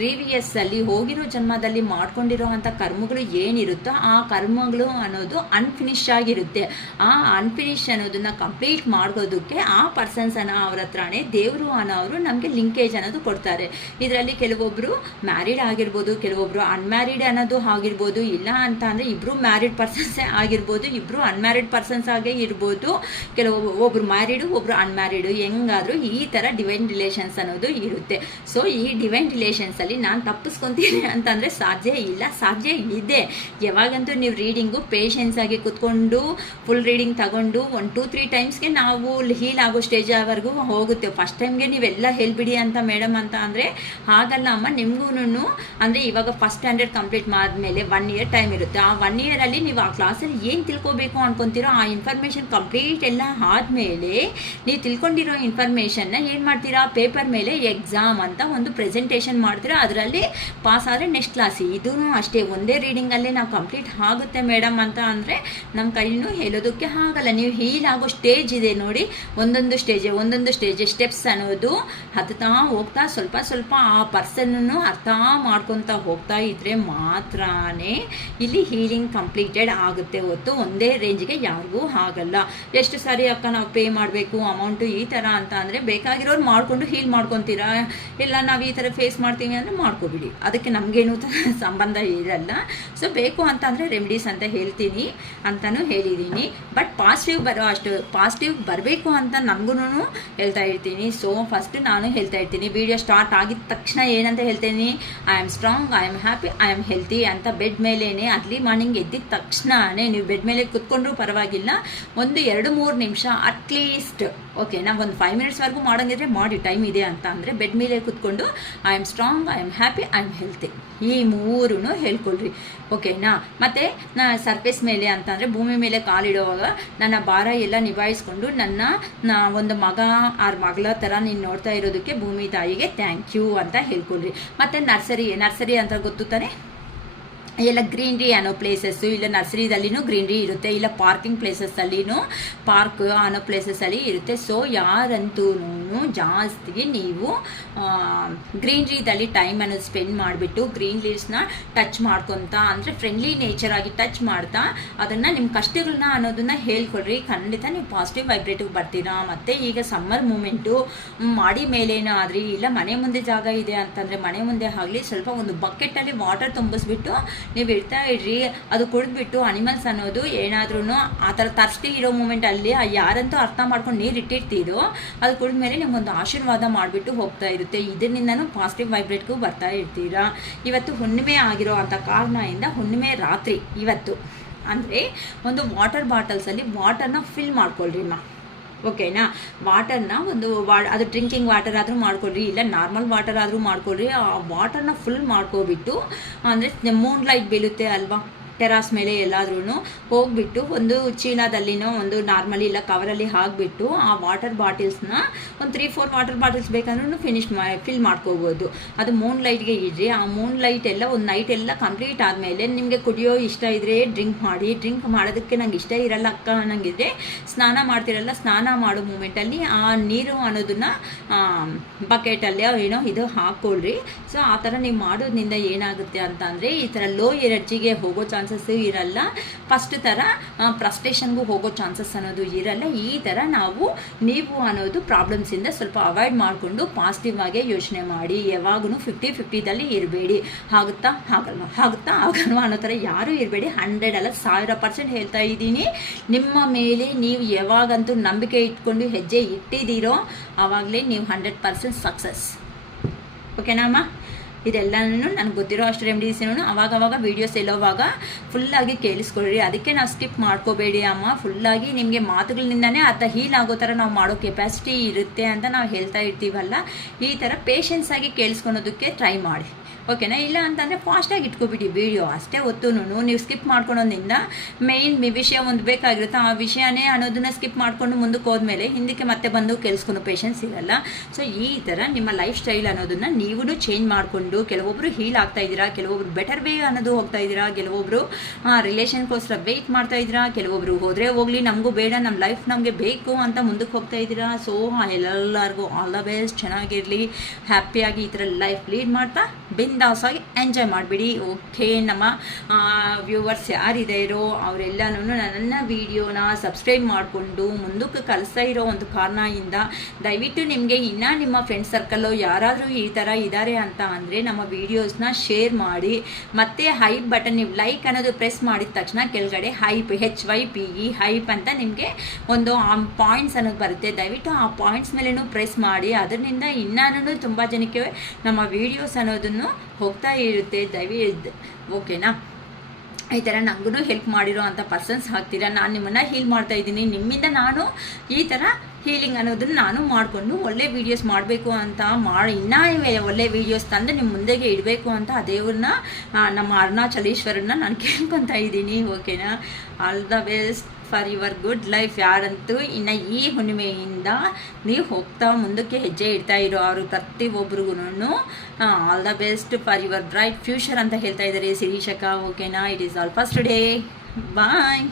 ಪ್ರೀವಿಯಸ್ಸಲ್ಲಿ ಹೋಗಿರೋ ಜನ್ಮದಲ್ಲಿ ಮಾಡ್ಕೊಂಡಿರೋ ಅಂಥ ಕರ್ಮಗಳು ಏನಿರುತ್ತೋ ಆ ಕರ್ಮಗಳು ಅನ್ನೋದು ಅನ್ಫಿನಿಶ್ ಆಗಿರುತ್ತೆ. ಆ ಅನ್ಫಿನಿಶ್ ಅನ್ನೋದನ್ನ ಕಂಪ್ಲೀಟ್ ಮಾಡೋದಕ್ಕೆ ಆ ಪರ್ಸನ್ಸ್ ಅನ್ನೋ ಅವ್ರ ಹತ್ರನೇ ದೇವರು ಅನ್ನೋರು ನಮಗೆ ಲಿಂಕೇಜ್ ಅನ್ನೋದು ಕೊಡ್ತಾರೆ. ಇದರಲ್ಲಿ ಕೆಲವೊಬ್ಬರು ಮ್ಯಾರಿಡ್ ಆಗಿರ್ಬೋದು, ಕೆಲವೊಬ್ಬರು ಅನ್ಮ್ಯಾರಿಡ್ ಅನ್ನೋದು ಆಗಿರ್ಬೋದು, ಇಲ್ಲ ಅಂತ ಅಂದರೆ ಇಬ್ಬರು ಮ್ಯಾರಿಡ್ ಪರ್ಸನ್ಸೇ ಆಗಿರ್ಬೋದು, ಇಬ್ಬರು ಅನ್ಮ್ಯಾರಿಡ್ ಪರ್ಸನ್ಸ್ ಆಗೇ ಇರ್ಬೋದು, ಒಬ್ರು ಮ್ಯಾರಿಡು ಒಬ್ರು ಅನ್ಮ್ಯಾರಿಡು, ಹೆಂಗಾದರೂ ಈ ಥರ ಡಿವೈನ್ ರಿಲೇಷನ್ಸ್ ಅನ್ನೋದು ಇರುತ್ತೆ. ಸೊ ಈ ಡಿವೈನ್ ರಿಲೇಷನ್ಸಲ್ಲಿ ನಾನು ತಪ್ಪಿಸ್ಕೊತೀನಿ ಅಂತಂದರೆ ಸಾಧ್ಯ ಇಲ್ಲ, ಸಾಧ್ಯ ಇದೆ. ಯಾವಾಗಂತೂ ನೀವು ರೀಡಿಂಗು ಪೇಷನ್ಸ್ ಆಗಿ ಕುತ್ಕೊಂಡು ಫುಲ್ ರೀಡಿಂಗ್ ತಗೊಂಡು 1-2-3 ಟೈಮ್ಸ್ಗೆ ನಾವು ಹೀಲ್ ಆಗೋ ಸ್ಟೇಜ್ವರೆಗೂ ಹೋಗುತ್ತೆ. ಫಸ್ಟ್ ಟೈಮ್ಗೆ ನೀವೆಲ್ಲ ಹೇಳ್ಬಿಡಿ ಅಂತ ಮೇಡಮ್ ಅಂತ ಅಂದರೆ ಹಾಗಲ್ಲ ಅಮ್ಮ. ನಿಮಗೂ ಅಂದರೆ ಇವಾಗ ಫಸ್ಟ್ ಸ್ಟ್ಯಾಂಡರ್ಡ್ ಕಂಪ್ಲೀಟ್ ಮಾಡಿದ್ಮೇಲೆ 1 ಇಯರ್ ಟೈಮ್ ಇರುತ್ತೆ. ಆ 1 ಇಯರಲ್ಲಿ ನೀವು ಆ ಕ್ಲಾಸಲ್ಲಿ ಏನು ತಿಳ್ಕೊಬೇಕು ಅನ್ಕೊತೀರೋ ಆ ಇನ್ಫಾರ್ಮೇಷನ್ ಕಂಪ್ಲೀಟ್ ಎಲ್ಲ ಆದಮೇಲೆ ನೀವು ತಿಳ್ಕೊಂಡಿರೋ ಇನ್ಫಾರ್ಮೇಷನ್ನ ಏನು ಮಾಡ್ತೀರಾ, ಪೇಪರ್ ಮೇಲೆ ಎಕ್ಸಾಮ್ ಅಂತ ಒಂದು ಪ್ರೆಸೆಂಟೇಷನ್ ಮಾಡ್ತೀರಾ. ಅದರಲ್ಲಿ ಪಾಸ್ ಆದರೆ ನೆಕ್ಸ್ಟ್ ಕ್ಲಾಸ್. ಇದೂ ಅಷ್ಟೇ, ಒಂದೇ ರೀಡಿಂಗಲ್ಲೇ ನಾವು ಕಂಪ್ಲೀಟ್ ಆಗುತ್ತೆ ಮೇಡಮ್ ಅಂತ ಅಂದರೆ ನಮ್ಮ ಕೈನೂ ಹೇಳೋದಕ್ಕೆ ಆಗಲ್ಲ. ನೀವು ಹೀಲ್ ಆಗೋ ಸ್ಟೇಜ್ ಇದೆ ನೋಡಿ, ಒಂದೊಂದು ಸ್ಟೇಜ್ ಸ್ಟೆಪ್ಸ್ ಅನ್ನೋದು ಹತ್ತಾ ಹೋಗ್ತಾ ಸ್ವಲ್ಪ ಆ ಪರ್ಸನ್ನನ್ನು ಅರ್ಥ ಮಾಡ್ಕೊತಾ ಹೋಗ್ತಾ ಇದ್ರೆ ಮಾತ್ರನೇ ಇಲ್ಲಿ ಹೀಲಿಂಗ್ ಕಂಪ್ಲೀಟೆಡ್ ಆಗುತ್ತೆ ಹೊತ್ತು ಒಂದೇ ರೇಂಜ್ಗೆ ಯಾರಿಗೂ ಆಗಲ್ಲ. ಎಷ್ಟು ಸಾರಿ ಅಕ್ಕ ನಾವು ಪೇ ಮಾಡಬೇಕು ಅಮೌಂಟು ಈ ಥರ ಅಂತ ಅಂದರೆ ಬೇಕಾಗಿರೋರು ಮಾಡಿಕೊಂಡು ಹೀಲ್ ಮಾಡ್ಕೊತೀರಾ, ಇಲ್ಲ ನಾವು ಈ ಥರ ಫೇಸ್ ಮಾಡ್ತೀವಿ ಅಂದರೆ ಮಾಡ್ಕೊಬಿಡಿ, ಅದಕ್ಕೆ ನಮಗೇನು ಸಂಬಂಧ ಇರಲ್ಲ. ಸೊ ಬೇಕು ಅಂತ ಅಂದರೆ ರೆಮಿಡೀಸ್ ಅಂತ ಹೇಳ್ತೀನಿ ಅಂತಲೂ ಹೇಳಿದ್ದೀನಿ. ಬಟ್ ಪಾಸಿಟಿವ್ ಬರಬೇಕು ಅಂತ ನನಗೂ ಹೇಳ್ತಾ ಇರ್ತೀನಿ. ಸೊ ಫಸ್ಟ್ ನಾನು ಹೇಳ್ತಾ ಇರ್ತೀನಿ, ವಿಡಿಯೋ ಸ್ಟಾರ್ಟ್ ಆಗಿದ ತಕ್ಷಣ ಏನಂತ ಹೇಳ್ತೀನಿ, I am strong, I am happy, I am healthy ಅಂತ ಬೆಡ್ ಮೇಲೇ ಅರ್ಲಿ ಮಾರ್ನಿಂಗ್ ಎದ್ದಿದ ತಕ್ಷಣವೇ ನೀವು ಬೆಡ್ ಮೇಲೆ ಕುತ್ಕೊಂಡ್ರೂ ಪರವಾಗಿಲ್ಲ, ಒಂದು 2-3 ನಿಮಿಷ ಅಟ್ಲೀಸ್ಟ್ ಓಕೆನಾ, ಒಂದು 5 ಮಿನಿಟ್ಸ್ವರೆಗೂ ಮಾಡೋಂಗಿದ್ರೆ ಮಾಡಿ, ಟೈಮ್ ಇದೆ ಅಂತ ಅಂದರೆ ಬೆಡ್ ಮೇಲೆ ಕುತ್ಕೊಂಡು I am strong, I am happy, I am healthy ಈ 3 ಹೇಳ್ಕೊಳ್ರಿ ಓಕೆನಾ. ಮತ್ತು ಸರ್ಫೇಸ್ ಮೇಲೆ ಅಂತಂದರೆ ಭೂಮಿ ಮೇಲೆ ಕಾಲಿಡುವಾಗ ನನ್ನ ಭಾರ ಎಲ್ಲ ನಿಭಾಯಿಸ್ಕೊಂಡು ನನ್ನ ಒಂದು ಮಗ ಆರ್ ಮಗಳ ಥರ ನೀನು ನೋಡ್ತಾ ಇರೋದಕ್ಕೆ ಭೂಮಿ ತಾಯಿಗೆ ಥ್ಯಾಂಕ್ ಯು ಅಂತ ಹೇಳ್ಕೊಳ್ರಿ. ಮತ್ತು ನರ್ಸರಿ ಅಂತ ಗೊತ್ತು ತಾನೆ, ಎಲ್ಲ ಗ್ರೀನ್ರಿ ಅನ್ನೋ ಪ್ಲೇಸಸ್ಸು, ಇಲ್ಲ ನರ್ಸರಿದಲ್ಲಿನೂ ಗ್ರೀನ್ರಿ ಇರುತ್ತೆ, ಇಲ್ಲ ಪಾರ್ಕಿಂಗ್ ಪ್ಲೇಸಸ್ಸಲ್ಲಿನೂ ಪಾರ್ಕ್ ಅನ್ನೋ ಪ್ಲೇಸಸ್ಸಲ್ಲಿ ಇರುತ್ತೆ. ಸೊ ಯಾರಂತೂ ಜಾಸ್ತಿ ನೀವು ಗ್ರೀನ್ರಿದಲ್ಲಿ ಟೈಮ್ ಅನ್ನೋದು ಸ್ಪೆಂಡ್ ಮಾಡಿಬಿಟ್ಟು ಗ್ರೀನ್ ಲೀವ್ಸ್ನ ಟಚ್ ಮಾಡ್ಕೊತ, ಅಂದರೆ ಫ್ರೆಂಡ್ಲಿ ನೇಚರ್ ಆಗಿ ಟಚ್ ಮಾಡ್ತಾ ಅದನ್ನು ನಿಮ್ಮ ಕಷ್ಟಗಳನ್ನ ಅನ್ನೋದನ್ನ ಹೇಳ್ಕೊಡ್ರಿ. ಖಂಡಿತ ನೀವು ಪಾಸಿಟಿವ್ ವೈಬ್ರೇಟಿವ್ ಬರ್ತೀರಾ. ಮತ್ತು ಈಗ ಸಮ್ಮರ್ ಮೂಮೆಂಟು ಮಾಡಿ ಮೇಲೇನಾದ್ರಿ, ಇಲ್ಲ ಮನೆ ಮುಂದೆ ಜಾಗ ಇದೆ ಅಂತಂದರೆ ಮನೆ ಮುಂದೆ ಆಗಲಿ ಸ್ವಲ್ಪ ಒಂದು ಬಕೆಟಲ್ಲಿ ವಾಟರ್ ತುಂಬಿಸ್ಬಿಟ್ಟು ನೀವು ಇಡ್ತಾ ಇಡ್ರಿ. ಅದು ಕುಡಿದ್ಬಿಟ್ಟು ಅನಿಮಲ್ಸ್ ಅನ್ನೋದು ಏನಾದ್ರೂ ಆ ಥರ ತರ್ಸ್ಟಿ ಇರೋ ಮೂಮೆಂಟಲ್ಲಿ ಯಾರಂತೂ ಅರ್ಥ ಮಾಡ್ಕೊಂಡು ನೀರು ಇಟ್ಟಿರ್ತೀರೋ ಅದು ಕುಡಿದ್ಮೇಲೆ ನಿಮ್ಗೊಂದು ಆಶೀರ್ವಾದ ಮಾಡಿಬಿಟ್ಟು ಹೋಗ್ತಾ ಇರುತ್ತೆ. ಇದರಿಂದನೂ ಪಾಸಿಟಿವ್ ವೈಬ್ರೇಟ್ಗೂ ಬರ್ತಾ ಇರ್ತೀರಾ. ಇವತ್ತು ಹುಣ್ಣಿಮೆ ಆಗಿರೋ ಅಂಥ ಕಾರಣದಿಂದ ಹುಣ್ಣಿಮೆ ರಾತ್ರಿ ಇವತ್ತು ಅಂದರೆ ಒಂದು ವಾಟರ್ ಬಾಟಲ್ಸಲ್ಲಿ ವಾಟರ್ನ ಫಿಲ್ ಮಾಡ್ಕೊಳ್ರಿ ಓಕೆನಾ. ವಾಟರ್ನ ಅದು ಡ್ರಿಂಕಿಂಗ್ ವಾಟರ್ ಆದರೂ ಮಾಡ್ಕೊಳ್ರಿ, ಇಲ್ಲ ನಾರ್ಮಲ್ ವಾಟರ್ ಆದರೂ ಮಾಡ್ಕೊಳ್ರಿ. ಆ ವಾಟರ್ನ ಫುಲ್ ಮಾಡ್ಕೊಬಿಟ್ಟು, ಅಂದರೆ ಮೂನ್ ಲೈಟ್ ಬೀಳುತ್ತೆ ಅಲ್ವಾ ಟೆರಾಸ್ ಮೇಲೆ ಎಲ್ಲಾದ್ರೂ ಹೋಗ್ಬಿಟ್ಟು ಒಂದು ಚೀಲದಲ್ಲಿನೋ ಒಂದು ನಾರ್ಮಲಿ ಇಲ್ಲ ಕವರಲ್ಲಿ ಹಾಕಿಬಿಟ್ಟು ಆ ವಾಟರ್ ಬಾಟಲ್ಸ್ನ ಒಂದು 3-4 ವಾಟರ್ ಬಾಟಲ್ಸ್ ಬೇಕಂದ್ರೂ ಫಿಲ್ ಮಾಡ್ಕೋಬೋದು. ಅದು ಮೂನ್ ಲೈಟ್ಗೆ ಇಡ್ರಿ. ಆ ಮೂನ್ ಲೈಟ್ ಎಲ್ಲ ಒಂದು ನೈಟ್ ಎಲ್ಲ ಕಂಪ್ಲೀಟ್ ಆದಮೇಲೆ ನಿಮಗೆ ಕುಡಿಯೋ ಇಷ್ಟ ಇದ್ದರೆ ಡ್ರಿಂಕ್ ಮಾಡಿ. ಡ್ರಿಂಕ್ ಮಾಡೋದಕ್ಕೆ ನಂಗೆ ಇಷ್ಟ ಇರಲ್ಲ ಅಕ್ಕ ಅನ್ನಂಗಿದ್ರೆ ಸ್ನಾನ ಮಾಡ್ತಿರಲ್ಲ, ಸ್ನಾನ ಮಾಡೋ ಮೂಮೆಂಟಲ್ಲಿ ಆ ನೀರು ಅನ್ನೋದನ್ನ ಬಕೆಟಲ್ಲಿ ಏನೋ ಇದು ಹಾಕ್ಕೊಳ್ರಿ. ಸೊ ಆ ಥರ ನೀವು ಮಾಡೋದ್ರಿಂದ ಏನಾಗುತ್ತೆ ಅಂತ ಅಂದರೆ ಈ ಥರ ಲೋ ಎನರ್ಜಿಗೆ ಹೋಗೋ ಚಾನ್ಸಸ್ ಇರಲ್ಲ. ಫಸ್ಟ್ ಥರ ಫ್ರಸ್ಟ್ರೇಷನ್ಗೂ ಹೋಗೋ ಚಾನ್ಸಸ್ ಅನ್ನೋದು ಇರಲ್ಲ. ಈ ಥರ ನೀವು ಅನ್ನೋದು ಪ್ರಾಬ್ಲಮ್ಸಿಂದ ಸ್ವಲ್ಪ ಅವಾಯ್ಡ್ ಮಾಡಿಕೊಂಡು ಪಾಸಿಟಿವ್ ಆಗಿ ಯೋಚನೆ ಮಾಡಿ. ಯಾವಾಗೂ 50-50ದಲ್ಲಿ ಇರಬೇಡಿ. ಆಗುತ್ತಾ ಆಗಲ್ವಾ ಅನ್ನೋ ಥರ ಯಾರೂ ಇರಬೇಡಿ. 100 ಅಲ್ಲ 1000% ಹೇಳ್ತಾ ಇದ್ದೀನಿ. ನಿಮ್ಮ ಮೇಲೆ ನೀವು ಯಾವಾಗಂತೂ ನಂಬಿಕೆ ಇಟ್ಕೊಂಡು ಹೆಜ್ಜೆ ಇಟ್ಟಿದ್ದೀರೋ ಆವಾಗಲೇ ನೀವು 100% ಸಕ್ಸಸ್. ಓಕೆನಾ ಅಮ್ಮ? ಇದೆಲ್ಲನೂ ನನಗೆ ಗೊತ್ತಿರೋ ಅಷ್ಟು ರೆಮಿಡೀಸ್ನೂ ಅವಾಗವಾಗ ವೀಡಿಯೋಸ್ ಎಲ್ಲೋವಾಗ ಫುಲ್ಲಾಗಿ ಕೇಳಿಸ್ಕೊಳ್ರಿ. ಅದಕ್ಕೆ ನಾವು ಸ್ಕಿಪ್ ಮಾಡ್ಕೋಬೇಡಿ ಅಮ್ಮ. ಫುಲ್ಲಾಗಿ ನಿಮಗೆ ಮಾತುಗಳಿಂದನೇ ಅರ್ಥ ಹೀಲ್ ಆಗೋ ಥರ ನಾವು ಮಾಡೋ ಕೆಪಾಸಿಟಿ ಇರುತ್ತೆ ಅಂತ ನಾವು ಹೇಳ್ತಾ ಇರ್ತೀವಲ್ಲ, ಈ ಥರ ಪೇಷನ್ಸಾಗಿ ಕೇಳಿಸ್ಕೊಳೋದಕ್ಕೆ ಟ್ರೈ ಮಾಡಿ. ಓಕೆನಾ? ಇಲ್ಲ ಅಂತಂದರೆ ಫಾಸ್ಟಾಗಿ ಇಟ್ಕೊಬಿಡಿ ವೀಡಿಯೋ ಅಷ್ಟೇ ಹೊತ್ತು ನೀವು ಸ್ಕಿಪ್ ಮಾಡ್ಕೊಳೋದ್ರಿಂದ ಮೇಯ್ನ್ ವಿಷಯ ಒಂದು ಬೇಕಾಗಿರುತ್ತೆ. ಆ ವಿಷಯನೇ ಅನ್ನೋದನ್ನ ಸ್ಕಿಪ್ ಮಾಡಿಕೊಂಡು ಮುಂದಕ್ಕೆ ಹೋದ್ಮೇಲೆ ಹಿಂದಕ್ಕೆ ಮತ್ತೆ ಬಂದು ಕೇಳಿಸ್ಕೊಳೋ ಪೇಷನ್ಸ್ ಇರಲ್ಲ. ಸೊ ಈ ಥರ ನಿಮ್ಮ ಲೈಫ್ ಸ್ಟೈಲ್ ಅನ್ನೋದನ್ನು ನೀವು ಚೇಂಜ್ ಮಾಡಿಕೊಂಡು ಕೆಲವೊಬ್ಬರು ಹೀಲ್ ಆಗ್ತಾ ಇದ್ದೀರಾ, ಕೆಲವೊಬ್ರು ಬೆಟರ್ ವೇ ಅನ್ನೋದು ಹೋಗ್ತಾ ಇದ್ದೀರಾ, ಕೆಲವೊಬ್ಬರು ರಿಲೇಷನ್ಗೋಸ್ಕರ ವೆಯ್ಟ್ ಮಾಡ್ತಾ ಇದ್ದೀರಾ, ಕೆಲವೊಬ್ರು ಹೋದರೆ ಹೋಗಲಿ ನಮಗೂ ಬೇಡ ನಮ್ಮ ಲೈಫ್ ನಮಗೆ ಬೇಕು ಅಂತ ಮುಂದಕ್ಕೆ ಹೋಗ್ತಾ ಇದ್ದೀರಾ. ಸೊ ಎಲ್ಲರಿಗೂ ಆಲ್ ದ ಬೆಸ್ಟ್. ಚೆನ್ನಾಗಿರಲಿ, ಹ್ಯಾಪಿಯಾಗಿ ಈ ಥರ ಲೈಫ್ ಲೀಡ್ ಮಾಡ್ತಾ ಬಿಂದಾಸಾಗಿ ಎಂಜಾಯ್ ಮಾಡಿಬಿಡಿ. ಓಕೆ, ನಮ್ಮ ವ್ಯೂವರ್ಸ್ ಯಾರಿದೆ ಇರೋ ಅವರೆಲ್ಲನೂ ನನ್ನ ವೀಡಿಯೋನ ಸಬ್ಸ್ಕ್ರೈಬ್ ಮಾಡಿಕೊಂಡು ಮುಂದಕ್ಕೆ ಕಲಿಸ್ತಾ ಇರೋ ಒಂದು ಕಾರಣದಿಂದ ದಯವಿಟ್ಟು ನಿಮಗೆ ಇನ್ನೂ ನಿಮ್ಮ ಫ್ರೆಂಡ್ ಸರ್ಕಲ್ಲು ಯಾರಾದರೂ ಈ ಥರ ಇದ್ದಾರೆ ಅಂತ ಅಂದರೆ ನಮ್ಮ ವೀಡಿಯೋಸ್ನ ಶೇರ್ ಮಾಡಿ. ಮತ್ತು ಹೈಪ್ ಬಟನ್ ನೀವು ಲೈಕ್ ಅನ್ನೋದು ಪ್ರೆಸ್ ಮಾಡಿದ ತಕ್ಷಣ ಕೆಳಗಡೆ ಹೈಪ್ HYPE ಹೈಪ್ ಅಂತ ನಿಮಗೆ ಒಂದು ಪಾಯಿಂಟ್ಸ್ ಅನ್ನೋದು ಬರುತ್ತೆ. ದಯವಿಟ್ಟು ಆ ಪಾಯಿಂಟ್ಸ್ ಮೇಲೇನೂ ಪ್ರೆಸ್ ಮಾಡಿ. ಅದರಿಂದ ಇನ್ನೂ ತುಂಬ ಜನಕ್ಕೆ ನಮ್ಮ ವೀಡಿಯೋಸ್ ಅನ್ನೋದನ್ನು ಹೋಗ್ತಾ ಇರುತ್ತೆ. ಓಕೆನಾ? ಈ ಥರ ನನಗೂ ಹೆಲ್ಪ್ ಮಾಡಿರೋ ಅಂಥ ಪರ್ಸನ್ಸ್ ಆಗ್ತೀರಾ. ನಾನು ನಿಮ್ಮನ್ನು ಹೀಲ್ ಮಾಡ್ತಾ ಇದ್ದೀನಿ. ನಿಮ್ಮಿಂದ ನಾನು ಈ ಥರ ಹೀಲಿಂಗ್ ಅನ್ನೋದನ್ನು ನಾನು ಮಾಡಿಕೊಂಡು ಒಳ್ಳೆ ವೀಡಿಯೋಸ್ ಮಾಡಬೇಕು ಅಂತ ಇನ್ನೂ ಒಳ್ಳೆ ವೀಡಿಯೋಸ್ ತಂದು ನಿಮ್ಮ ಮುಂದೆಗೆ ಇಡಬೇಕು ಅಂತ ದೇವ್ರನ್ನ ನಮ್ಮ ಅರುಣಾಚಲೇಶ್ವರನ್ನ ನಾನು ಕೇಳ್ಕೊತಾ ಇದ್ದೀನಿ. ಓಕೆನಾ? All the best for your good life. ಯಾರಂತೂ ಇನ್ನು ಈ ಹುಣ್ಣಿಮೆಯಿಂದ ನೀವು ಹೋಗ್ತಾ ಮುಂದಕ್ಕೆ ಹೆಜ್ಜೆ ಇಡ್ತಾ ಇರೋ ಅವರು ಪ್ರತಿಯೊಬ್ಬರಿಗೂ all the best for your bright future ಅಂತ ಹೇಳ್ತಾ ಇದ್ದಾರೆ ಶಿರೀಷಕ. ಓಕೆನಾ? It is all first day. Bye.